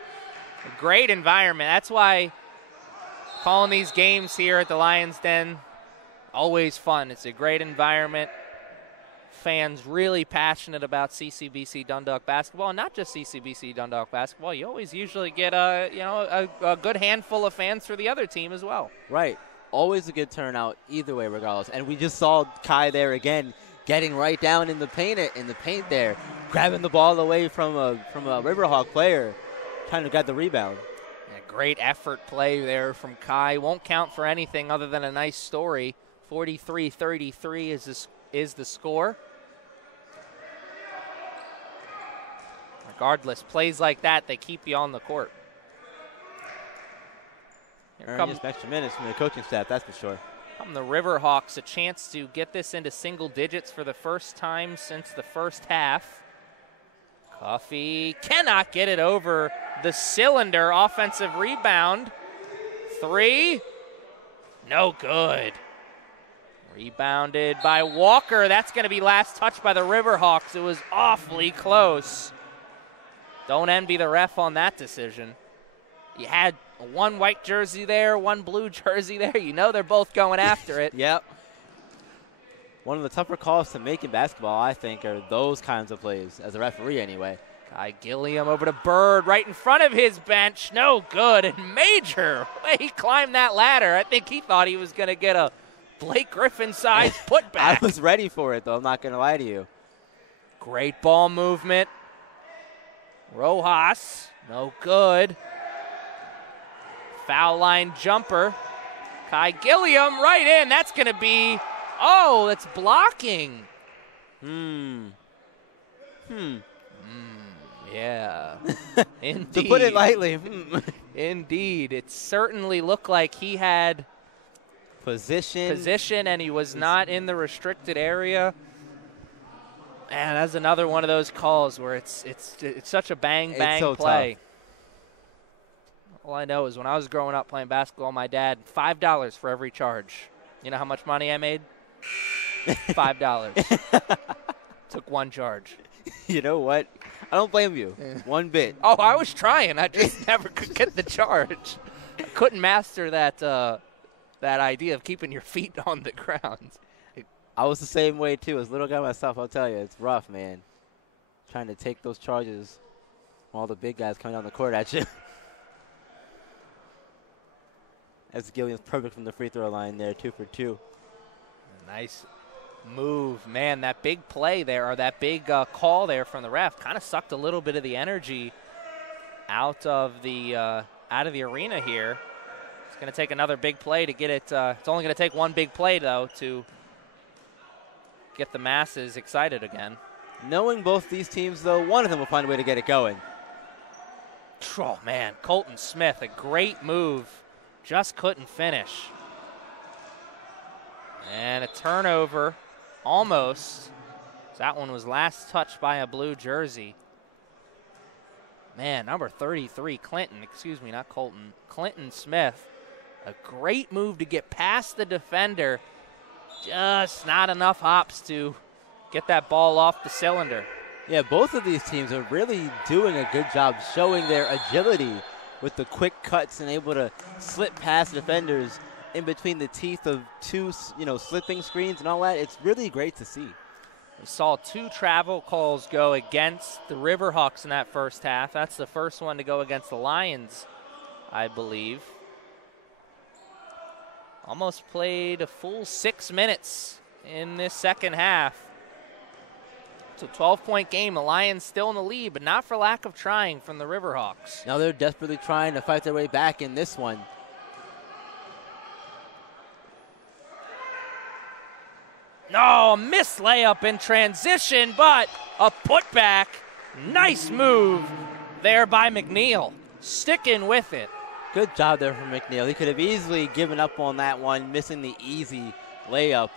a great environment. That's why calling these games here at the Lions Den, always fun. It's a great environment. Fans really passionate about CCBC Dundalk basketball, and not just CCBC Dundalk basketball. You always usually get a good handful of fans for the other team as well. Right. Always a good turnout either way, regardless. And we just saw Kai there again, getting right down in the paint there, grabbing the ball away from a Riverhawk player, trying to get the rebound. Yeah, great effort play there from Kai. Won't count for anything other than a nice story. 43-33 is the score. Regardless, plays like that, they keep you on the court. Earn some extra minutes from the coaching staff, that's for sure. Come the Riverhawks, a chance to get this into single digits for the first time since the first half. Coffey cannot get it over the cylinder. Offensive rebound. 3. No good. Rebounded by Walker. That's going to be last touch by the Riverhawks. It was awfully close. Don't envy the ref on that decision. You had one white jersey there, one blue jersey there. You know they're both going after it. Yep. One of the tougher calls to make in basketball, I think, are those kinds of plays, as a referee anyway. Kai Gilliam over to Bird right in front of his bench. No good. And Major, way he climbed that ladder. I think he thought he was going to get a Blake Griffin-sized putback. I was ready for it, though. I'm not going to lie to you. Great ball movement. Rojas, no good. Foul line jumper. Kai Gilliam right in. That's going to be, oh, it's blocking. Yeah. Indeed. To put it lightly. Indeed. It certainly looked like he had position and he was not in the restricted area. And that's another one of those calls where it's such a bang so play. Tough. All I know is when I was growing up playing basketball, my dad, $5 for every charge. You know how much money I made? $5. Took one charge. You know what? I don't blame you. One bit. Oh, I was trying. I just never could get the charge. I couldn't master that idea of keeping your feet on the ground. I was the same way, too. As a little guy myself, I'll tell you, it's rough, man. Trying to take those charges while all the big guys coming down the court at you. As Gilliam's perfect from the free throw line there, 2 for 2. Nice move. Man, that big play there, or that big call there from the ref kind of sucked a little bit of the energy out of the arena here. It's going to take another big play to get it. It's only going to take one big play, though, to get the masses excited again. Knowing both these teams, though, one of them will find a way to get it going. Oh, man. Colton Smith, a great move. Just couldn't finish. And a turnover, almost. That one was last touched by a blue jersey. Man, number 33, Clinton, excuse me, not Colton. Clinton Smith, a great move to get past the defender. Just not enough hops to get that ball off the cylinder. Yeah, both of these teams are really doing a good job showing their agility with the quick cuts and able to slip past defenders in between the teeth of two, slipping screens and all that. It's really great to see. We saw 2 travel calls go against the Riverhawks in that first half. That's the first one to go against the Lions, I believe. Almost played a full 6 minutes in this second half. It's a 12-point game. The Lions still in the lead, but not for lack of trying from the Riverhawks. Now they're desperately trying to fight their way back in this one. No, a missed layup in transition, but a putback. Nice move there by McNeil. Sticking with it. Good job there from McNeil. He could have easily given up on that one, missing the easy layup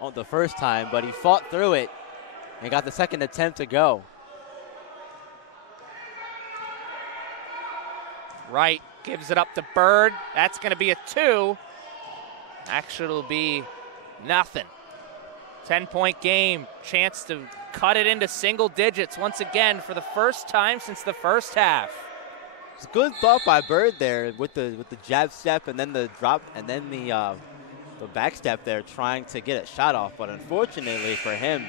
on the first time, but he fought through it and got the second attempt to go. Wright gives it up to Bird. That's going to be a 2. Actually, it'll be nothing. 10-point game. Chance to cut it into single digits once again for the first time since the first half. It's a good thought by Bird there with the jab step and then the drop and then the back step there trying to get a shot off. But unfortunately for him,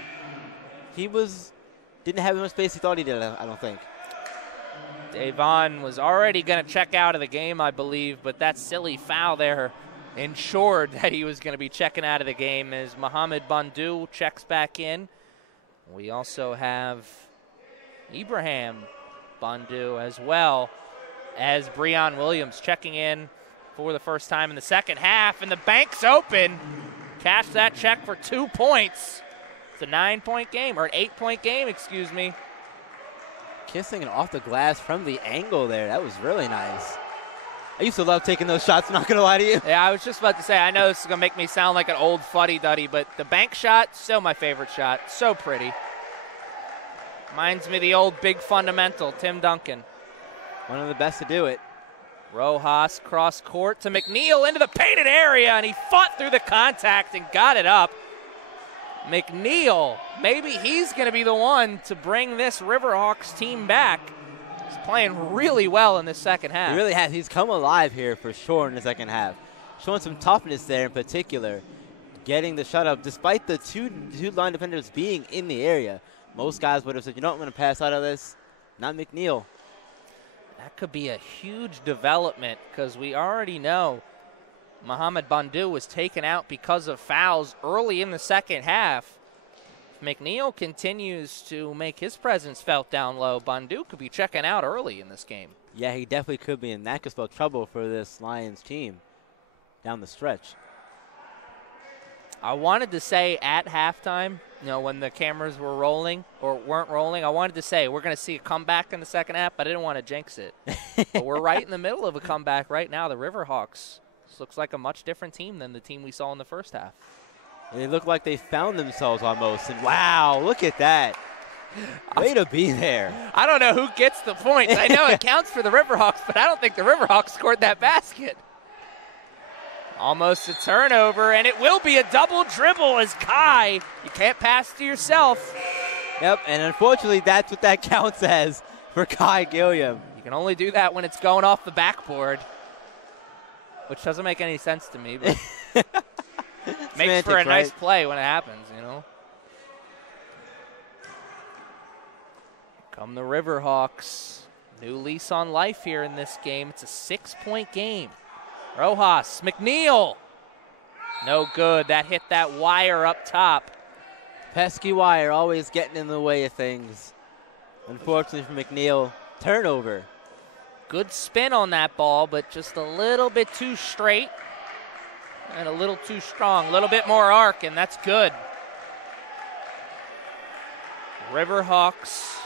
he didn't have as much space he thought he did, I don't think. Davon was already going to check out of the game, I believe, but that silly foul there ensured that he was going to be checking out of the game as Mohamed Bandu checks back in. We also have Ibrahim Bandu as well as Breon Williams checking in for the first time in the second half, and the bank's open. Cash that check for 2 points. It's a 9-point game, or an 8-point game, excuse me. Kissing it off the glass from the angle there. That was really nice. I used to love taking those shots, not going to lie to you. Yeah, I was just about to say, I know this is going to make me sound like an old fuddy-duddy, but the bank shot, still my favorite shot. So pretty. Reminds me of the old big fundamental, Tim Duncan. One of the best to do it. Rojas cross court to McNeil into the painted area, and he fought through the contact and got it up. McNeil, maybe he's going to be the one to bring this Riverhawks team back. He's playing really well in this second half. He really has. He's come alive here for sure in the second half. Showing some toughness there in particular. Getting the shut up despite the two line defenders being in the area. Most guys would have said, you know what, I'm going to pass out of this. Not McNeil. That could be a huge development because we already know Mohamed Bandu was taken out because of fouls early in the second half. If McNeil continues to make his presence felt down low, Bandu could be checking out early in this game. Yeah, he definitely could be, and that could spell trouble for this Lions team down the stretch. I wanted to say at halftime, you know, when the cameras were rolling or weren't rolling, I wanted to say we're going to see a comeback in the second half, but I didn't want to jinx it. But we're right in the middle of a comeback right now. The Riverhawks looks like a much different team than the team we saw in the first half. And they look like they found themselves almost. And wow, look at that. Way to be there. I don't know who gets the points. I know it counts for the Riverhawks, but I don't think the Riverhawks scored that basket. Almost a turnover, and it will be a double dribble as Kai. You can't pass to yourself. Yep, and unfortunately that's what that counts as for Kai Gilliam. You can only do that when it's going off the backboard, which doesn't make any sense to me, but makes for a nice play when it happens, you know. Come the Riverhawks. New lease on life here in this game. It's a 6-point game. Rojas, McNeil. No good. That hit that wire up top. Pesky wire always getting in the way of things. Unfortunately for McNeil, turnover. Good spin on that ball, but just a little bit too straight and a little too strong. A little bit more arc, and that's good. Riverhawks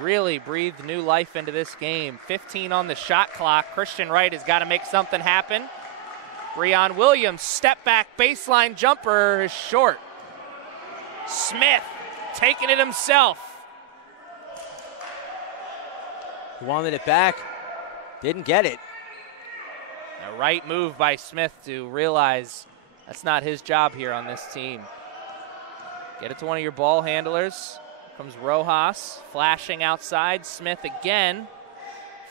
really breathed new life into this game. 15 on the shot clock. Christian Wright has got to make something happen. Breon Williams, step back, baseline jumper is short. Smith taking it himself. He wanted it back, didn't get it. A right move by Smith to realize that's not his job here on this team. Get it to one of your ball handlers. Comes Rojas, flashing outside. Smith again.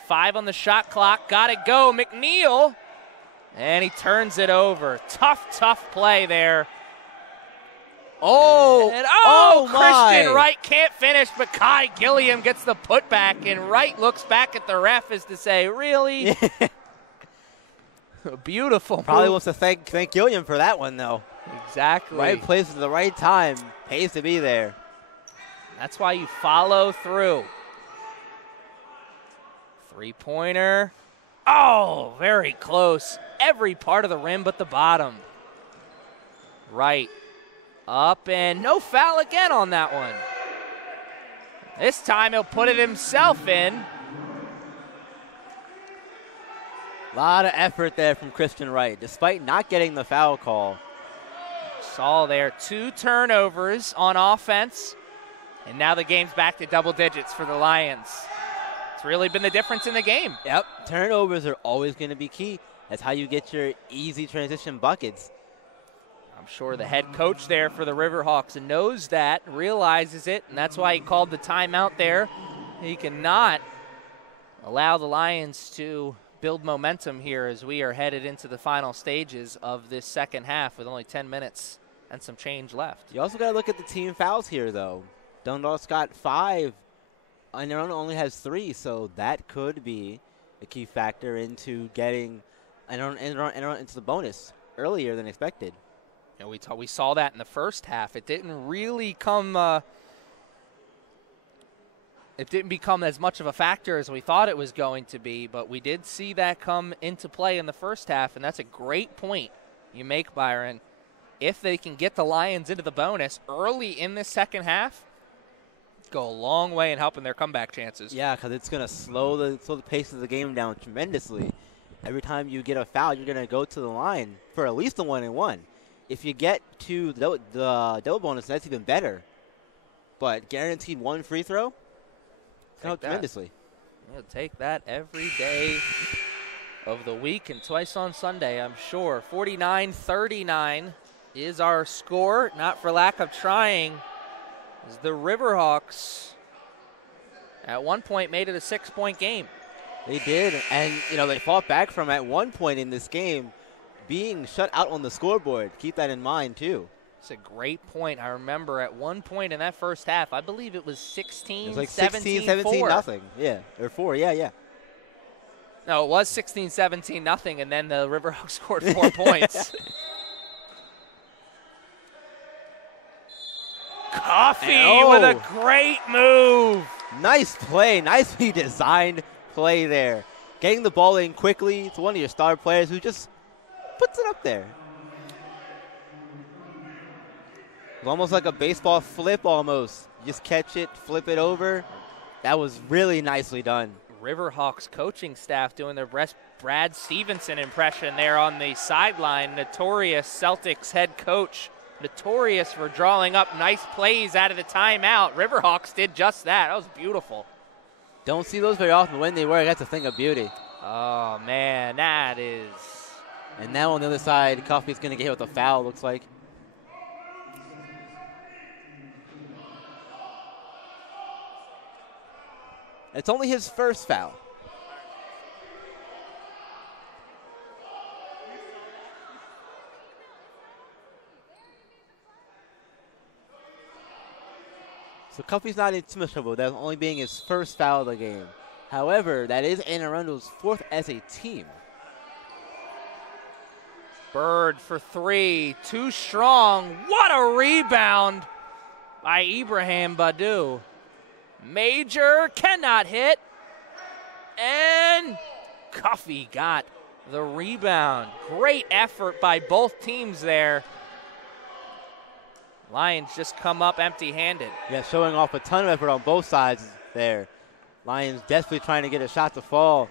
5 on the shot clock. Got it go. McNeil. And he turns it over. Tough play there. Oh, Christian Wright can't finish, but Kai Gilliam gets the putback, and Wright looks back at the ref as to say, really? Beautiful. Probably wants to thank Gilliam for that one, though. Exactly. Right place at the right time. Pays to be there. That's why you follow through. Three-pointer. Oh, very close. Every part of the rim but the bottom. Right. Up and no foul again on that one. This time he'll put it himself in. A lot of effort there from Christian Wright, despite not getting the foul call. Saw there 2 turnovers on offense. And now the game's back to double digits for the Lions. It's really been the difference in the game. Yep, turnovers are always going to be key. That's how you get your easy transition buckets. I'm sure the head coach there for the Riverhawks knows that, realizes it, and that's why he called the timeout there. He cannot allow the Lions to build momentum here as we are headed into the final stages of this second half with only 10 minutes and some change left. You also got to look at the team fouls here, though. Dundalk's got 5, and Arundel only has 3, so that could be a key factor into getting Arundel into the bonus earlier than expected. You know, we saw that in the first half. It didn't really come. It didn't become as much of a factor as we thought it was going to be, but we did see that come into play in the first half, and that's a great point you make, Byron. If they can get the Lions into the bonus early in this second half, go a long way in helping their comeback chances. Yeah, because it's going to slow the pace of the game down tremendously. Every time you get a foul, you're going to go to the line for at least a 1-and-1. If you get to the double bonus, that's even better. but guaranteed one free throw. Helped tremendously. He'll take that every day of the week and twice on Sunday, I'm sure. 49-39 is our score. Not for lack of trying, as the Riverhawks at one point made it a 6-point game. They did, and they fought back from at one point in this game being shut out on the scoreboard. Keep that in mind too. It's a great point. I remember at one point in that first half, I believe it was 16, it was like 17, 17 nothing. Yeah, or 4. Yeah. No, it was 16-17 nothing, and then the Riverhawks scored 4 points. Coffee with a great move. Nice play, nicely designed play there. Getting the ball in quickly to one of your star players who just puts it up there. It's almost like a baseball flip almost. You just catch it, flip it over. That was really nicely done. Riverhawks coaching staff doing their best Brad Stevenson impression there on the sideline. Notorious Celtics head coach. Notorious for drawing up nice plays out of the timeout. Riverhawks did just that. That was beautiful. Don't see those very often. When they work, that's a thing of beauty. Oh, man, that is. And now on the other side, Coffey's going to get hit with a foul, looks like. It's only his first foul. So Coffey's not in too much trouble. That only being his first foul of the game. However, that is Arundel's 4th as a team. Bird for 3. Too strong. What a rebound by Ibrahim Badu. Major cannot hit. And Coffey got the rebound. Great effort by both teams there. Lions just come up empty-handed. Yeah, showing off a ton of effort on both sides there. Lions desperately trying to get a shot to fall.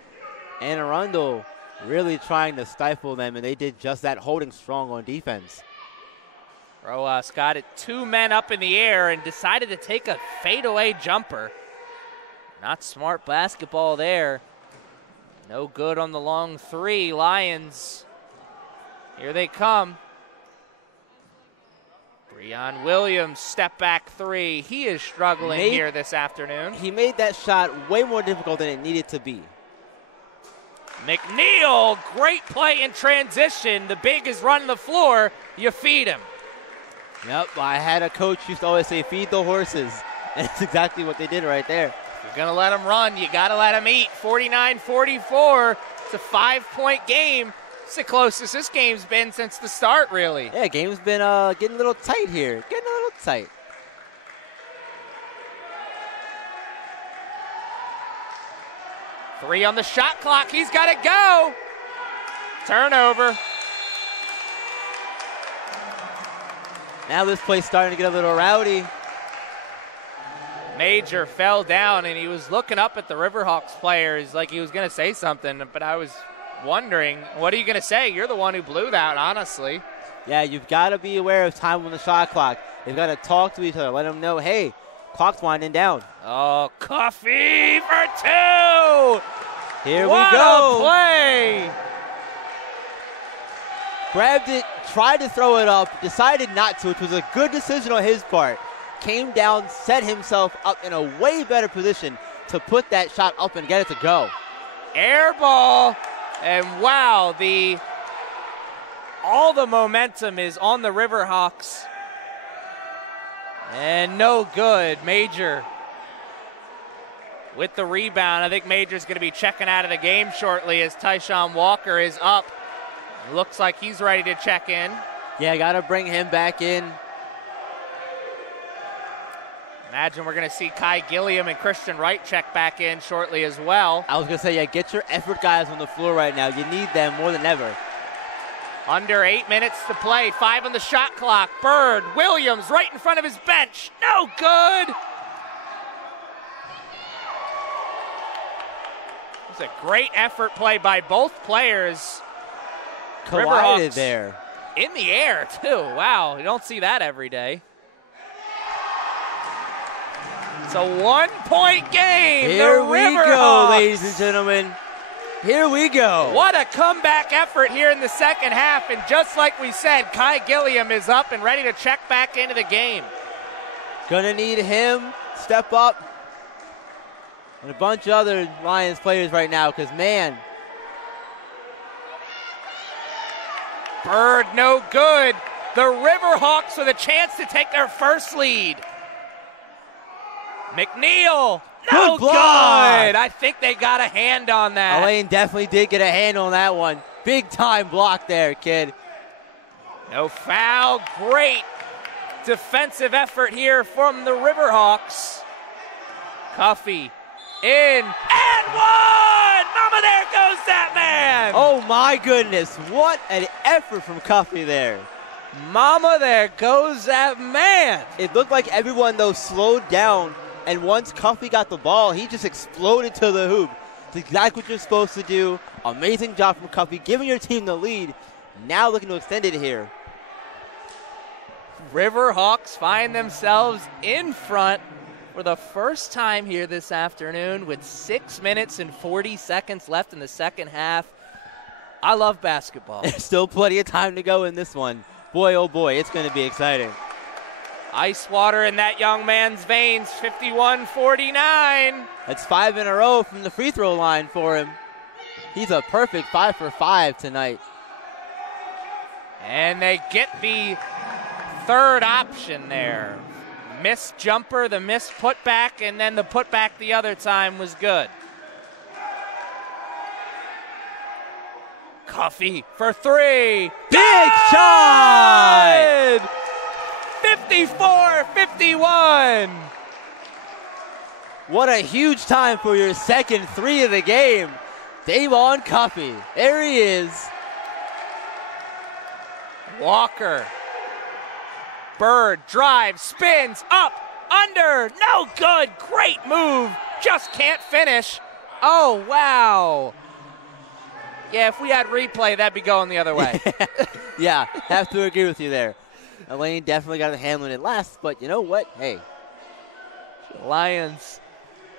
And Arundel really trying to stifle them, and they did just that, holding strong on defense. Rojas got it 2 men up in the air and decided to take a fadeaway jumper. Not smart basketball there. No good on the long 3. Lions, here they come. Breon Williams, step back 3. He is struggling here this afternoon. He made that shot way more difficult than it needed to be. McNeil, great play in transition. The big is running the floor. You feed him. Yep, I had a coach who used to always say, feed the horses. And that's exactly what they did right there. If you're going to let them run, you got to let them eat. 49-44. It's a 5-point game. It's the closest this game's been since the start, really. Yeah, game's been getting a little tight here. Getting a little tight. Three on the shot clock. He's got to go. Turnover. Now this play's starting to get a little rowdy. Major fell down, and he was looking up at the Riverhawks players like he was going to say something, but I was wondering, what are you going to say? You're the one who blew that, honestly. Yeah, you've got to be aware of time on the shot clock. They've got to talk to each other, let them know, hey, clock's winding down. Oh, Coffey for 2! Here what we go. What a play! Grabbed it, tried to throw it up, decided not to, which was a good decision on his part. Came down, set himself up in a way better position to put that shot up and get it to go. Air ball, and wow, all the momentum is on the Riverhawks. And no good. Major with the rebound. I think Major's going to be checking out of the game shortly as Tyshawn Walker is up. Looks like he's ready to check in. Yeah, got to bring him back in. Imagine we're going to see Kai Gilliam and Christian Wright check back in shortly as well. I was going to say, yeah, get your effort guys on the floor right now. You need them more than ever. Under 8 minutes to play. 5 on the shot clock. Bird, Williams right in front of his bench. No good. It's a great effort play by both players. Collided there. In the air, too. Wow, you don't see that every day. It's a one-point game. Here we go, ladies and gentlemen. Here we go. What a comeback effort here in the second half. And just like we said, Kai Gilliam is up and ready to check back into the game. Gonna need him, step up, and a bunch of other Lions players right now, because, man. Bird, no good. The Riverhawks with a chance to take their first lead. McNeil, no good. I think they got a hand on that. Elaine definitely did get a hand on that one. Big time block there, kid. No foul. Great defensive effort here from the Riverhawks. Cuffey in and one. Mama, there goes that man. Oh my goodness, what an effort from Cuffey there. Mama, there goes that man. It looked like everyone, though, slowed down, and once Cuffey got the ball, he just exploded to the hoop. It's exactly what you're supposed to do. Amazing job from Cuffey, giving your team the lead. Now looking to extend it here. Riverhawks find themselves in front for the first time here this afternoon with 6 minutes and 40 seconds left in the second half. I love basketball. There's still plenty of time to go in this one. Boy, oh boy, it's going to be exciting. Ice water in that young man's veins, 51-49. That's 5 in a row from the free throw line for him. He's a perfect 5 for 5 tonight. And they get the third option there. Missed jumper, the missed putback, and then the putback the other time was good. Cuffey for three. Big shot! 54-51. What a huge time for your second three of the game. Davon Cuffey. There he is. Walker. Bird drives, spins, up, under, no good. Great move. Just can't finish. Oh, wow. Yeah, if we had replay, that'd be going the other way. Yeah, have to agree with you there. Elaine definitely got to handle it last, but you know what? Hey. Lions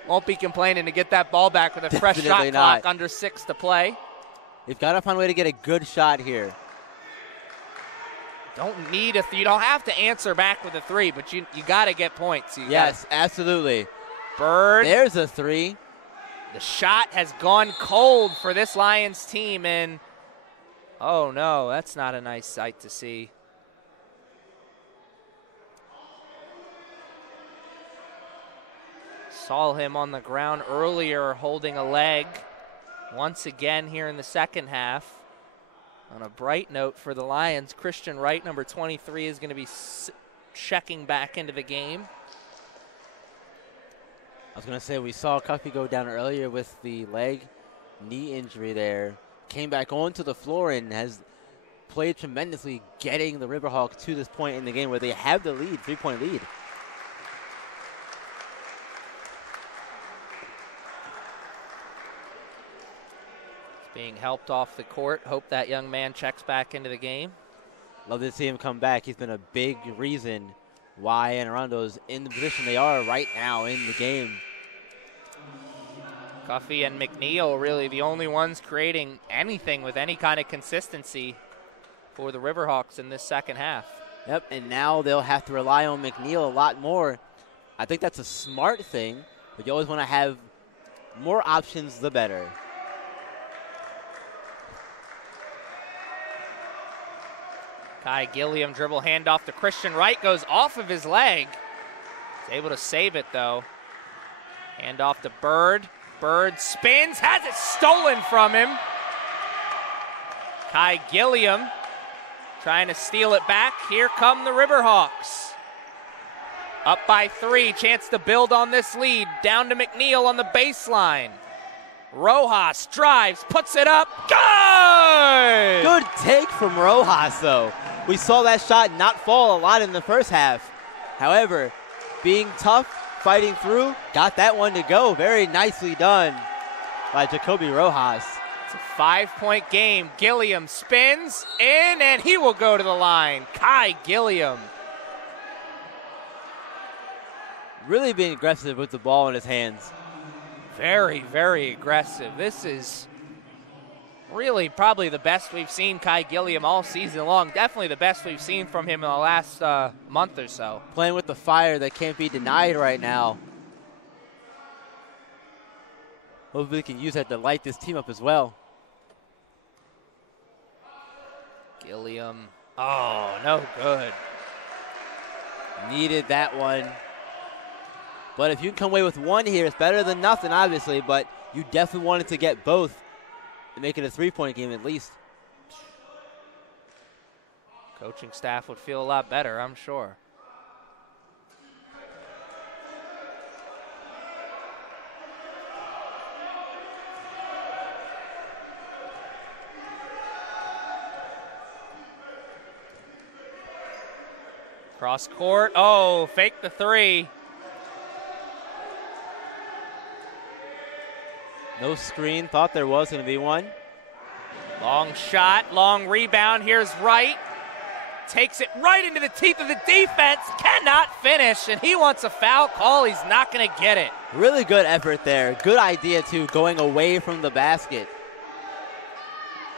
won't be complaining to get that ball back with a fresh shot clock under 6 to play. They've got to find a way to get a good shot here. Don't need a you don't have to answer back with a three, but you got to get points. Yes, absolutely. Bird. There's a three. The shot has gone cold for this Lions team, and oh no, that's not a nice sight to see. Saw him on the ground earlier holding a leg. Once again here in the second half. On a bright note for the Lions, Christian Wright, number 23, is going to be checking back into the game. I was going to say, we saw Cuffey go down earlier with the knee injury there. Came back onto the floor and has played tremendously, getting the Riverhawks to this point in the game where they have the lead, 3-point lead. Being helped off the court. Hope that young man checks back into the game. Love to see him come back. He's been a big reason why Arundel is in the position they are right now in the game. Cuffey and McNeil really the only ones creating anything with any kind of consistency for the Riverhawks in this second half. Yep, and now they'll have to rely on McNeil a lot more. I think that's a smart thing, but you always want to have more options, the better. Kai Gilliam dribble handoff to Christian Wright, goes off of his leg. He's able to save it though. Handoff to Bird. Bird spins, has it stolen from him. Kai Gilliam trying to steal it back. Here come the Riverhawks. Up by 3, chance to build on this lead. Down to McNeil on the baseline. Rojas drives, puts it up, good! Good take from Rojas, though. We saw that shot not fall a lot in the first half. However, being tough, fighting through, got that one to go. Very nicely done by Jacoby Rojas. It's a 5-point game. Gilliam spins in, and he will go to the line. Kai Gilliam. Really being aggressive with the ball in his hands. Very, very aggressive. This is really probably the best we've seen Kai Gilliam all season long. Definitely the best we've seen from him in the last month or so. Playing with the fire that can't be denied right now. Hopefully we can use that to light this team up as well. Gilliam. Oh, no good. Needed that one. But if you can come away with one here, it's better than nothing, obviously. But you definitely wanted to get both to make it a 3-point game at least. Coaching staff would feel a lot better, I'm sure. Cross court. Oh, fake the three. No screen. Thought there was going to be one. Long shot, long rebound. Here's Wright. Takes it right into the teeth of the defense. Cannot finish, and he wants a foul call. He's not going to get it. Really good effort there. Good idea, too, going away from the basket.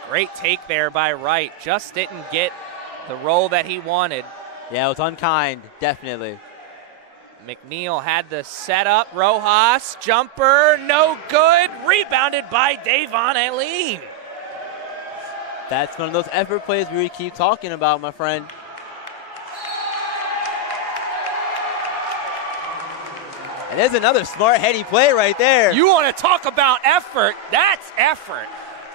Great take there by Wright. Just didn't get the roll that he wanted. Yeah, it was unkind, definitely. McNeil had the setup. Rojas, jumper, no good. Rebounded by Davon Aileen. That's one of those effort plays we keep talking about, my friend. And there's another smart, heady play right there. You want to talk about effort? That's effort.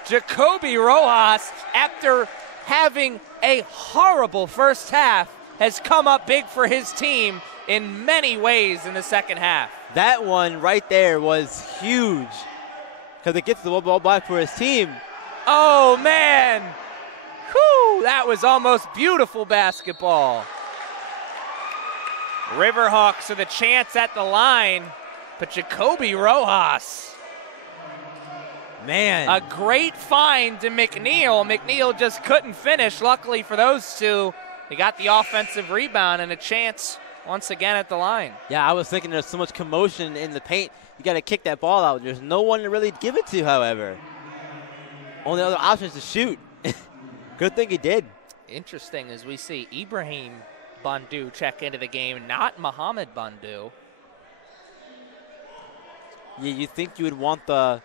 Jacoby Rojas, after having a horrible first half, has come up big for his team in many ways in the second half. That one right there was huge because it gets the ball back for his team. Oh, man. Whew, that was almost beautiful basketball. Riverhawks with a chance at the line, but Jacoby Rojas. Man. A great find to McNeil. McNeil just couldn't finish. Luckily for those two, they got the offensive rebound and a chance once again at the line. Yeah, I was thinking there's so much commotion in the paint. You got to kick that ball out. There's no one to really give it to, however. Only other option is to shoot. Good thing he did. Interesting as we see Ibrahim Bandu check into the game, not Mohamed Bandu. Yeah, you think you would want the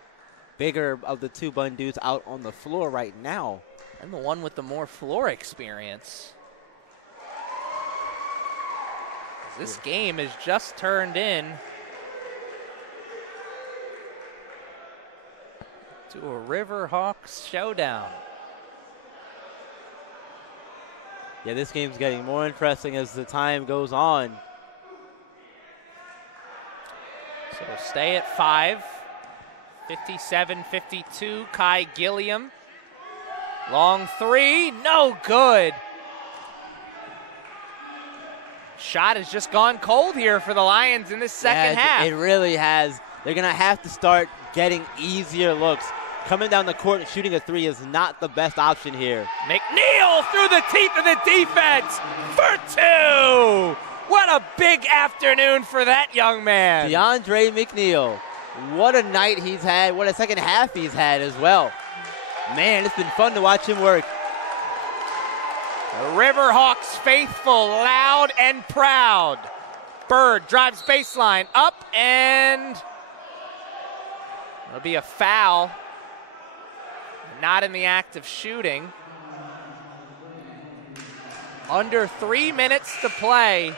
bigger of the two Bandus out on the floor right now. And the one with the more floor experience. This game is just turned in to a Riverhawks showdown. Yeah, this game's getting more interesting as the time goes on. So we'll stay at 5. 57-52, Kai Gilliam. Long three, no good. Shot has just gone cold here for the Lions in this second half. It really has. They're going to have to start getting easier looks. Coming down the court and shooting a three is not the best option here. McNeil through the teeth of the defense for two. What a big afternoon for that young man. DeAndre McNeil. What a night he's had. What a second half he's had as well. Man, it's been fun to watch him work. The Riverhawks faithful, loud and proud. Bird drives baseline up, and it'll be a foul. Not in the act of shooting. Under 3 minutes to play.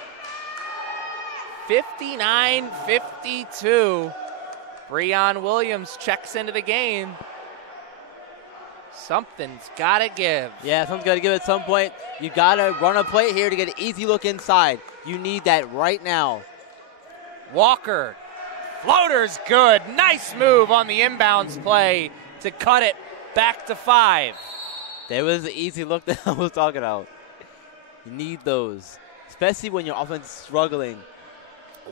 59-52. Breon Williams checks into the game. Something's got to give. Yeah, something's got to give at some point. You got to run a play here to get an easy look inside. You need that right now. Walker, floater's good. Nice move on the inbounds play to cut it back to 5. There was the easy look that I was talking about. You need those, especially when your offense is struggling.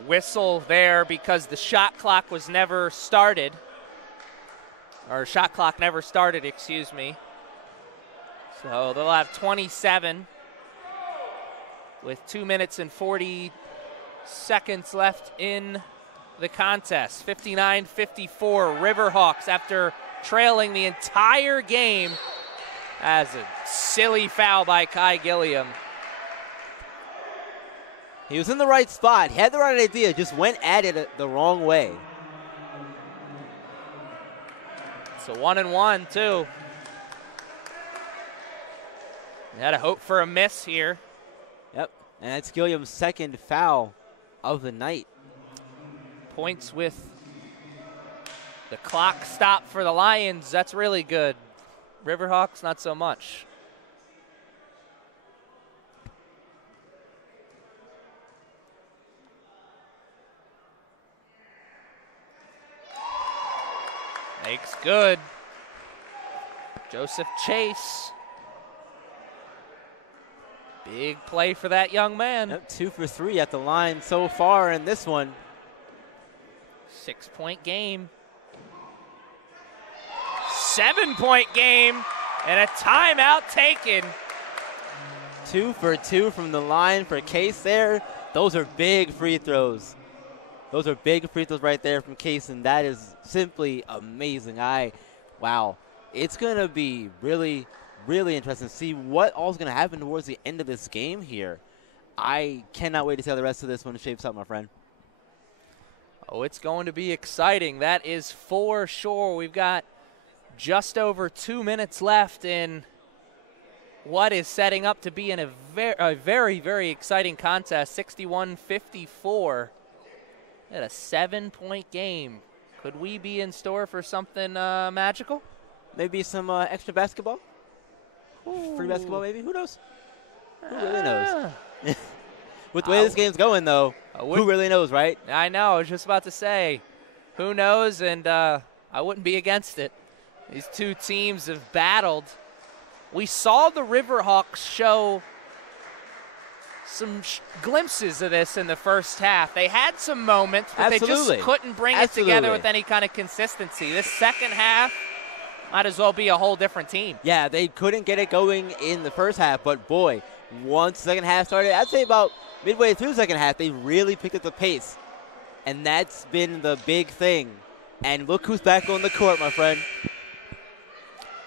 Whistle there because the shot clock was never started. Or shot clock never started, excuse me. So they'll have 27 with 2 minutes and 40 seconds left in the contest. 59-54, Riverhawks after trailing the entire game as a silly foul by Kai Gilliam. He was in the right spot. He had the right idea, just went at it the wrong way. It's a 1-and-1 too. He had a hope for a miss here. Yep, and that's Gilliam's second foul of the night. Points with the clock stop for the Lions. That's really good. Riverhawks, not so much. Makes good. Joseph Chase. Big play for that young man. Yep, 2 for 3 at the line so far in this one. 6-point game. 7-point game. And a timeout taken. 2 for 2 from the line for Case there. Those are big free throws. Those are big free throws right there from Case, and that is simply amazing. Wow. It's going to be really, really interesting to see what all is going to happen towards the end of this game here. I cannot wait to see how the rest of this one shapes up, my friend. Oh, it's going to be exciting. That is for sure. We've got just over 2 minutes left in what is setting up to be in a very, very exciting contest. 61-54 at a 7-point game. Could we be in store for something magical? Maybe some extra basketball? Ooh. Free basketball, maybe? Who knows? Who really knows? With the way this game's going, though, who really knows, right? I know. I was just about to say, who knows? And I wouldn't be against it. These two teams have battled. We saw the Riverhawks show some glimpses of this in the first half. They had some moments, but they just couldn't bring it together with any kind of consistency. This second half might as well be a whole different team. Yeah, they couldn't get it going in the first half, but boy, once the second half started, I'd say about midway through the second half, they really picked up the pace. And that's been the big thing. And look who's back on the court, my friend.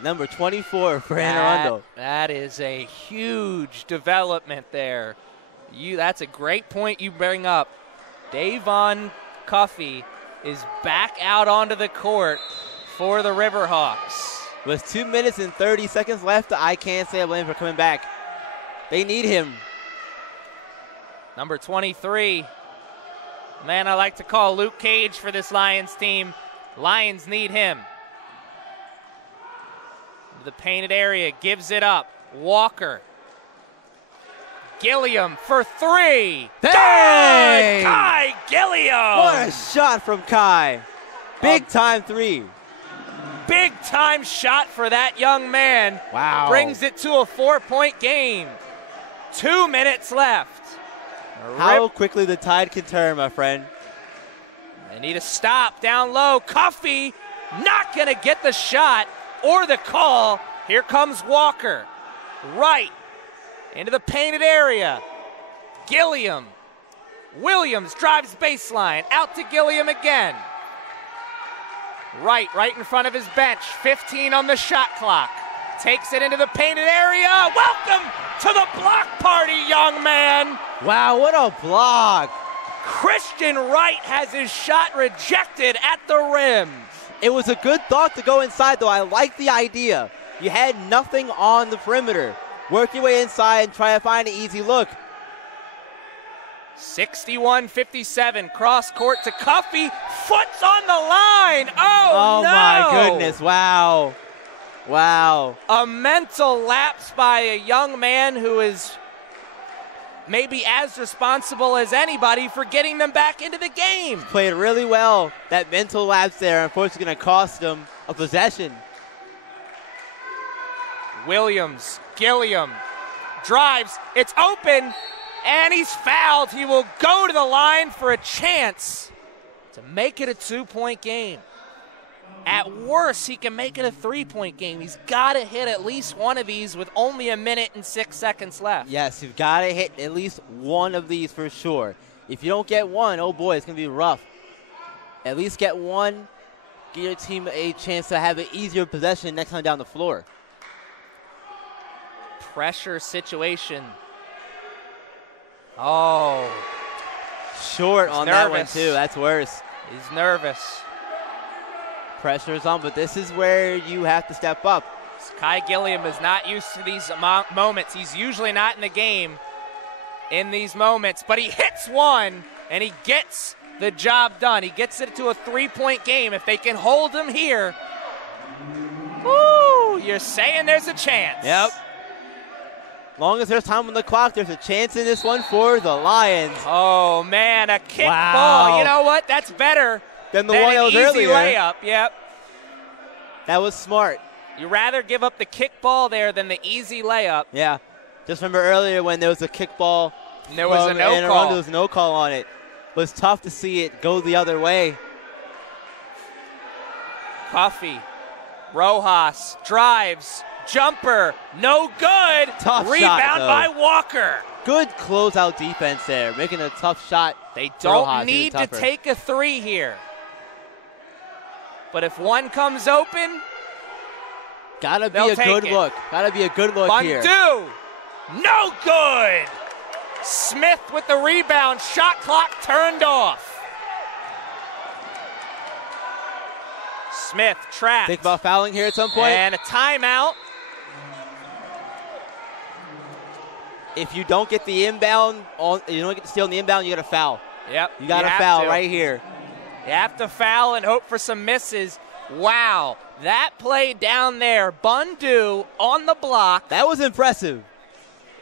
Number 24 for Arundel. That is a huge development there. That's a great point you bring up. Davon Cuffey is back out onto the court for the Riverhawks. With 2 minutes and 30 seconds left, I can't say I blame him for coming back. They need him. Number 23. Man, I like to call Luke Cage for this Lions team. Lions need him. The painted area, gives it up. Walker. Gilliam for three. Dang! Kai Gilliam! What a shot from Kai. Big time three. Big time shot for that young man. Wow. Brings it to a 4-point game. 2 minutes left. How quickly the tide can turn, my friend. They need a stop down low. Cuffey not going to get the shot or the call. Here comes Walker. Right into the painted area. Gilliam. Williams drives baseline. Out to Gilliam again. Right in front of his bench. 15 on the shot clock. Takes it into the painted area. Welcome to the block party, young man. Wow, what a block. Christian Wright has his shot rejected at the rim. It was a good thought to go inside, though. I like the idea. You had nothing on the perimeter. Work your way inside and try to find an easy look. 61-57, cross court to Cuffey. Foot's on the line. Oh, no. My goodness. Wow. A mental lapse by a young man who is maybe as responsible as anybody for getting them back into the game. Played really well. That mental lapse there, unfortunately, going to cost them a possession. Williams, Gilliam drives. It's open, and he's fouled. He will go to the line for a chance to make it a 2-point game. At worst, he can make it a 3-point game. He's got to hit at least one of these with only 1 minute and 6 seconds left. Yes, you've got to hit at least one of these for sure. If you don't get one, oh boy, it's going to be rough. At least get one. Give your team a chance to have an easier possession next time down the floor. Pressure situation. Oh. Short on that one, too. That's worse. He's nervous. Pressure's on, but this is where you have to step up. Kai Gilliam is not used to these moments. He's usually not in the game in these moments, but he hits one, and he gets the job done. He gets it to a 3-point game. If they can hold him here, woo, you're saying there's a chance. Yep. Long as there's time on the clock, there's a chance in this one for the Lions. Oh, man, a kick ball. You know what? That's better than the one that was easy earlier. Layup. Yep. That was smart. You'd rather give up the kick ball there than the easy layup. Yeah. Just remember earlier when there was a kick ball. And there was a no call. There was no call on it. It was tough to see it go the other way. Puffy. Rojas drives. Jumper. No good. Tough Rebound shot, though. by Walker. Good closeout defense there. Making a tough shot. They don't need to take a three here. But if one comes open, gotta be a good look. Gotta be a good look here. Bandu. No good. Smith with the rebound. Shot clock turned off. Smith trapped. Think about fouling here at some point. And a timeout. If you don't get the inbound, you don't get to steal on the inbound, you got to foul. Yep. You got to foul right here. You have to foul and hope for some misses. Wow. That play down there, Bandu on the block. That was impressive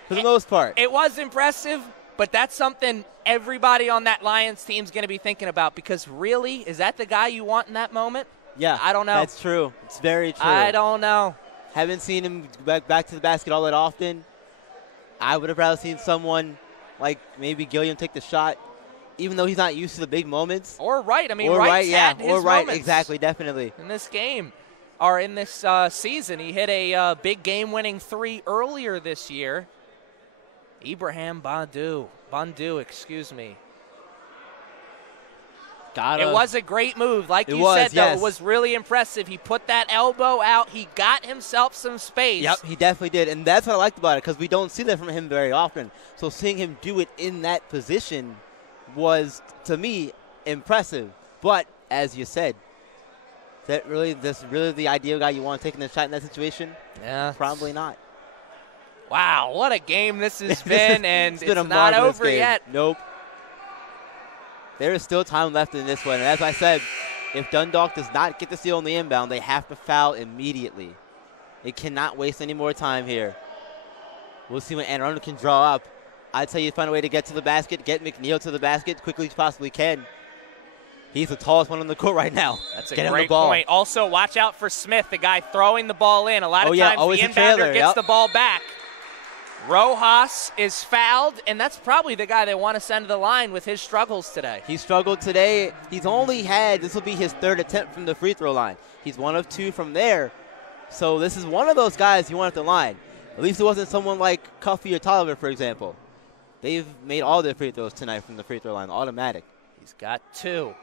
for the most part. It was impressive, but that's something everybody on that Lions team is going to be thinking about, because really, is that the guy you want in that moment? Yeah. I don't know. That's true. It's very true. I don't know. Haven't seen him back to the basket all that often. I would have rather seen someone like maybe Gilliam take the shot, even though he's not used to the big moments. Or Wright. I mean, Wright's had his moments exactly, definitely. in this game, or in this season. He hit a big game-winning three earlier this year. Ibrahim Bandu, excuse me. It was a great move. Like you said, though, it was really impressive. He put that elbow out. He got himself some space. Yep, he definitely did. And that's what I liked about it, because we don't see that from him very often. So seeing him do it in that position was, to me, impressive. But, as you said, this really the ideal guy you want taking the shot in that situation? Yeah. Probably not. Wow, what a game this has been, and it's not over yet. Nope. There is still time left in this one. And as I said, if Dundalk does not get the steal on the inbound, they have to foul immediately. They cannot waste any more time here. We'll see when Arundel can draw up. I'd tell you find a way to get to the basket, get McNeil to the basket quickly as possibly can. He's the tallest one on the court right now. That's a great point. Also, watch out for Smith, the guy throwing the ball in. A lot of times the inbounder gets the ball back. Rojas is fouled, and that's probably the guy they want to send to the line with his struggles today. He struggled today. He's only had, this will be his third attempt from the free throw line. He's 1 of 2 from there. So this is one of those guys you want at the line. At least it wasn't someone like Cuffy or Tolliver, for example. They've made all their free throws tonight from the free throw line, automatic. He's got 2.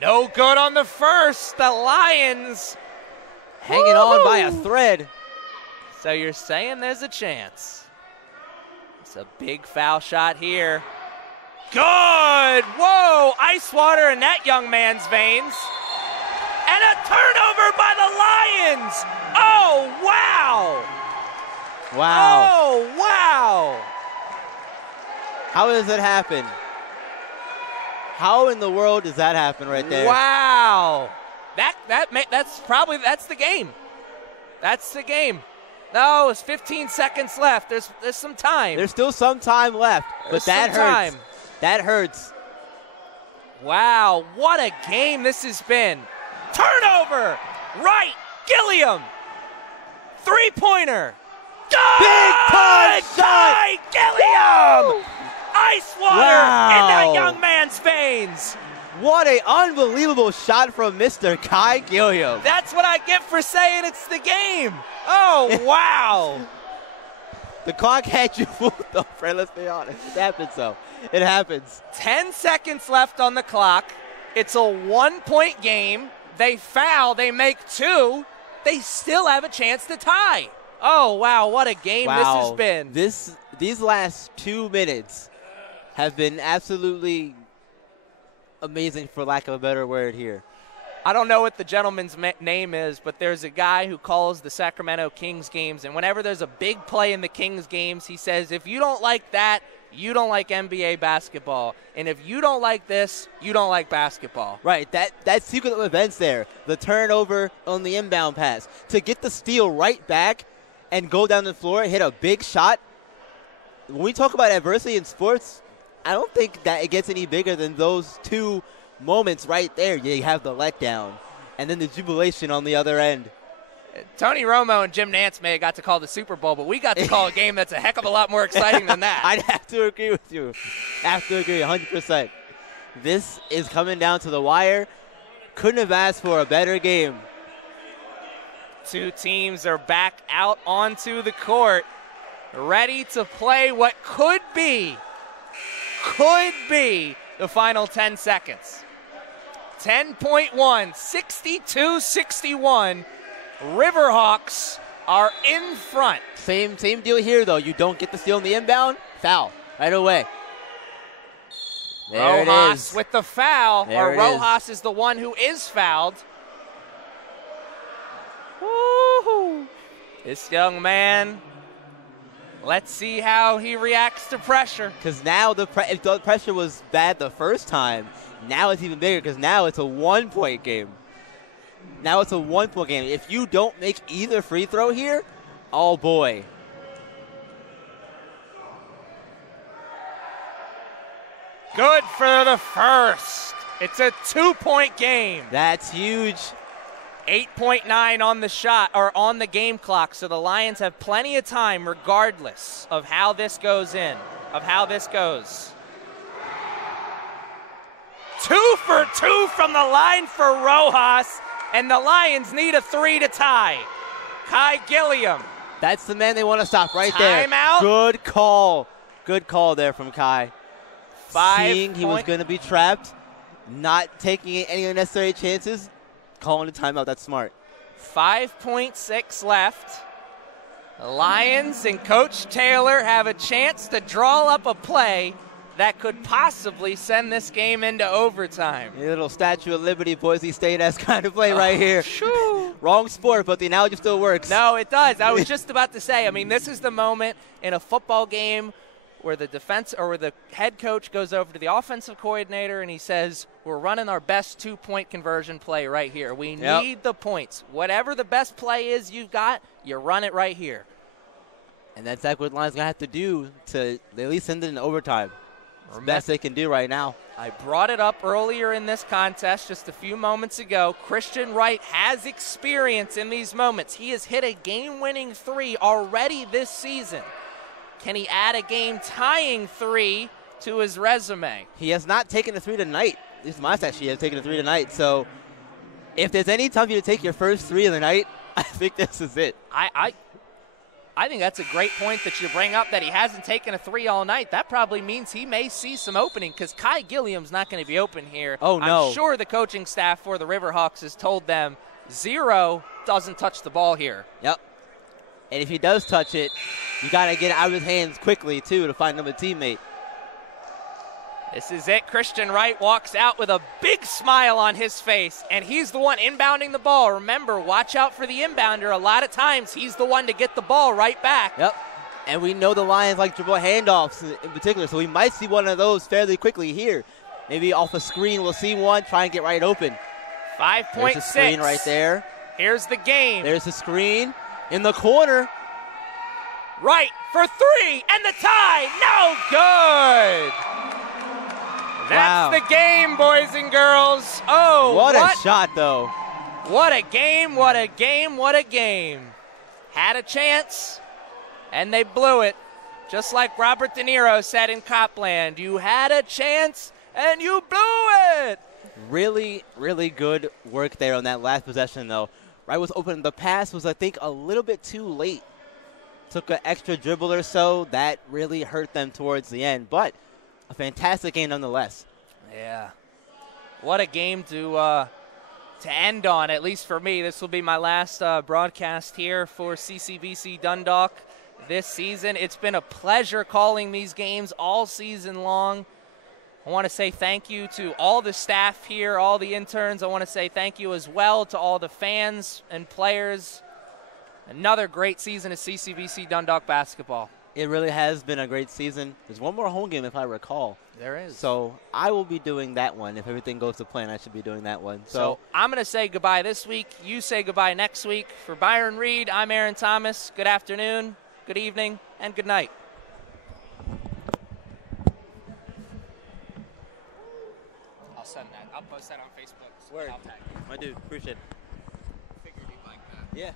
No good on the first. The Lions hanging on by a thread. So you're saying there's a chance. It's a big foul shot here. Good! Whoa! Ice water in that young man's veins. And a turnover by the Lions! Oh, wow! Wow. Oh, wow! How does it happen? How in the world does that happen right there? Wow! That's the game. That's the game. No, it's 15 seconds left. There's some time. There's still some time left, but that hurts. That hurts. Wow, what a game this has been. Turnover! Right, Gilliam. Three-pointer. Big punch shot! Gilliam! Woo! Ice water in that young man's veins. What an unbelievable shot from Mr. Kai Gilliam. That's what I get for saying it's the game. Oh, wow. The clock had you fooled, though, Fred. Let's be honest. It happens, though. It happens. 10 seconds left on the clock. It's a 1-point game. They foul. They make 2. They still have a chance to tie. Oh, wow, what a game this has been. These last 2 minutes have been absolutely amazing, for lack of a better word here. I don't know what the gentleman's name is, but there's a guy who calls the Sacramento Kings games, and whenever there's a big play in the Kings games, he says, if you don't like that, you don't like NBA basketball. And if you don't like this, you don't like basketball. Right, that sequence of events there, the turnover on the inbound pass, to get the steal right back and go down the floor and hit a big shot. When we talk about adversity in sports, I don't think that it gets any bigger than those 2 moments right there. You have the letdown and then the jubilation on the other end. Tony Romo and Jim Nantz may have got to call the Super Bowl, but we got to call a game that's a heck of a lot more exciting than that. I'd have to agree with you. Have to agree 100%. This is coming down to the wire. Couldn't have asked for a better game. 2 teams are back out onto the court, ready to play what could be the final 10 seconds. 10.1, 62-61. Riverhawks are in front. Same deal here, though. You don't get the steal in the inbound, foul right away. There Rojas with the foul, there or Rojas is the one who is fouled. Woo-hoo. This young man, let's see how he reacts to pressure. Because now if the pressure was bad the first time, now it's even bigger because now it's a 1-point game. Now it's a 1-point game. If you don't make either free throw here, oh boy. Good for the first. It's a 2-point game. That's huge. 8.9 on the shot, or on the game clock, so the Lions have plenty of time regardless of how this goes in, of how this goes. 2 for 2 from the line for Rojas, and the Lions need a 3 to tie. Kai Gilliam. That's the man they want to stop right there. Timeout. Good call. Good call there from Kai. 5 Seeing he was going to be trapped, not taking any unnecessary chances, calling a timeout. That's smart. 5.6 left. The Lions and Coach Taylor have a chance to draw up a play that could possibly send this game into overtime. A little Statue of Liberty, Boise State-esque kind of play right here. Shoo. Wrong sport, but the analogy still works. No, it does. I was just about to say, I mean, this is the moment in a football game where the defense or where the head coach goes over to the offensive coordinator and he says, we're running our best 2-point conversion play right here. We need the points. Whatever the best play is you've got, you run it right here. And that's exactly what the Lions going to have to do to at least send it in overtime. It's the best they can do right now. I brought it up earlier in this contest just a few moments ago. Christian Wright has experience in these moments. He has hit a game-winning 3 already this season. Can he add a game-tying 3 to his resume? He has not taken a 3 tonight. At least my stat sheet has taken a 3 tonight. So if there's any time for you to take your first 3 of the night, I think this is it. I think that's a great point that you bring up, that he hasn't taken a 3 all night. That probably means he may see some opening because Kai Gilliam's not going to be open here. Oh, no. I'm sure the coaching staff for the Riverhawks has told them 0 doesn't touch the ball here. Yep. And if he does touch it, you got to get it out of his hands quickly, too, to find another teammate. This is it. Christian Wright walks out with a big smile on his face, and he's the one inbounding the ball. Remember, watch out for the inbounder. A lot of times, he's the one to get the ball right back. Yep. And we know the Lions like dribble handoffs in particular, so we might see one of those fairly quickly here. Maybe off a screen, we'll see one, try and get right open. 5.6. There's the screen right there. Here's the game. There's the screen in the corner. Right for 3, and the tie. No good. That's the game, boys and girls. Oh, what a shot, though. What a game, what a game, what a game. Had a chance, and they blew it. Just like Robert De Niro said in Copland, you had a chance, and you blew it. Really, really good work there on that last possession, though. Wright was open. The pass was, I think, a little bit too late took an extra dribble or so. That really hurt them towards the end. But a fantastic game nonetheless. Yeah. What a game to end on, at least for me. This will be my last broadcast here for CCBC Dundalk this season. It's been a pleasure calling these games all season long. I want to say thank you to all the staff here, all the interns. I want to say thank you as well to all the fans and players. Another great season of CCBC Dundalk basketball. It really has been a great season. There's one more home game, if I recall. There is. So I will be doing that one. If everything goes to plan, I should be doing that one. So I'm going to say goodbye this week. You say goodbye next week. For Byron Reed, I'm Aaron Thomas. Good afternoon, good evening, and good night. I'll send that. I'll post that on Facebook. Word. I'll tag you. My dude, appreciate it. Figured you'd like that. Yeah.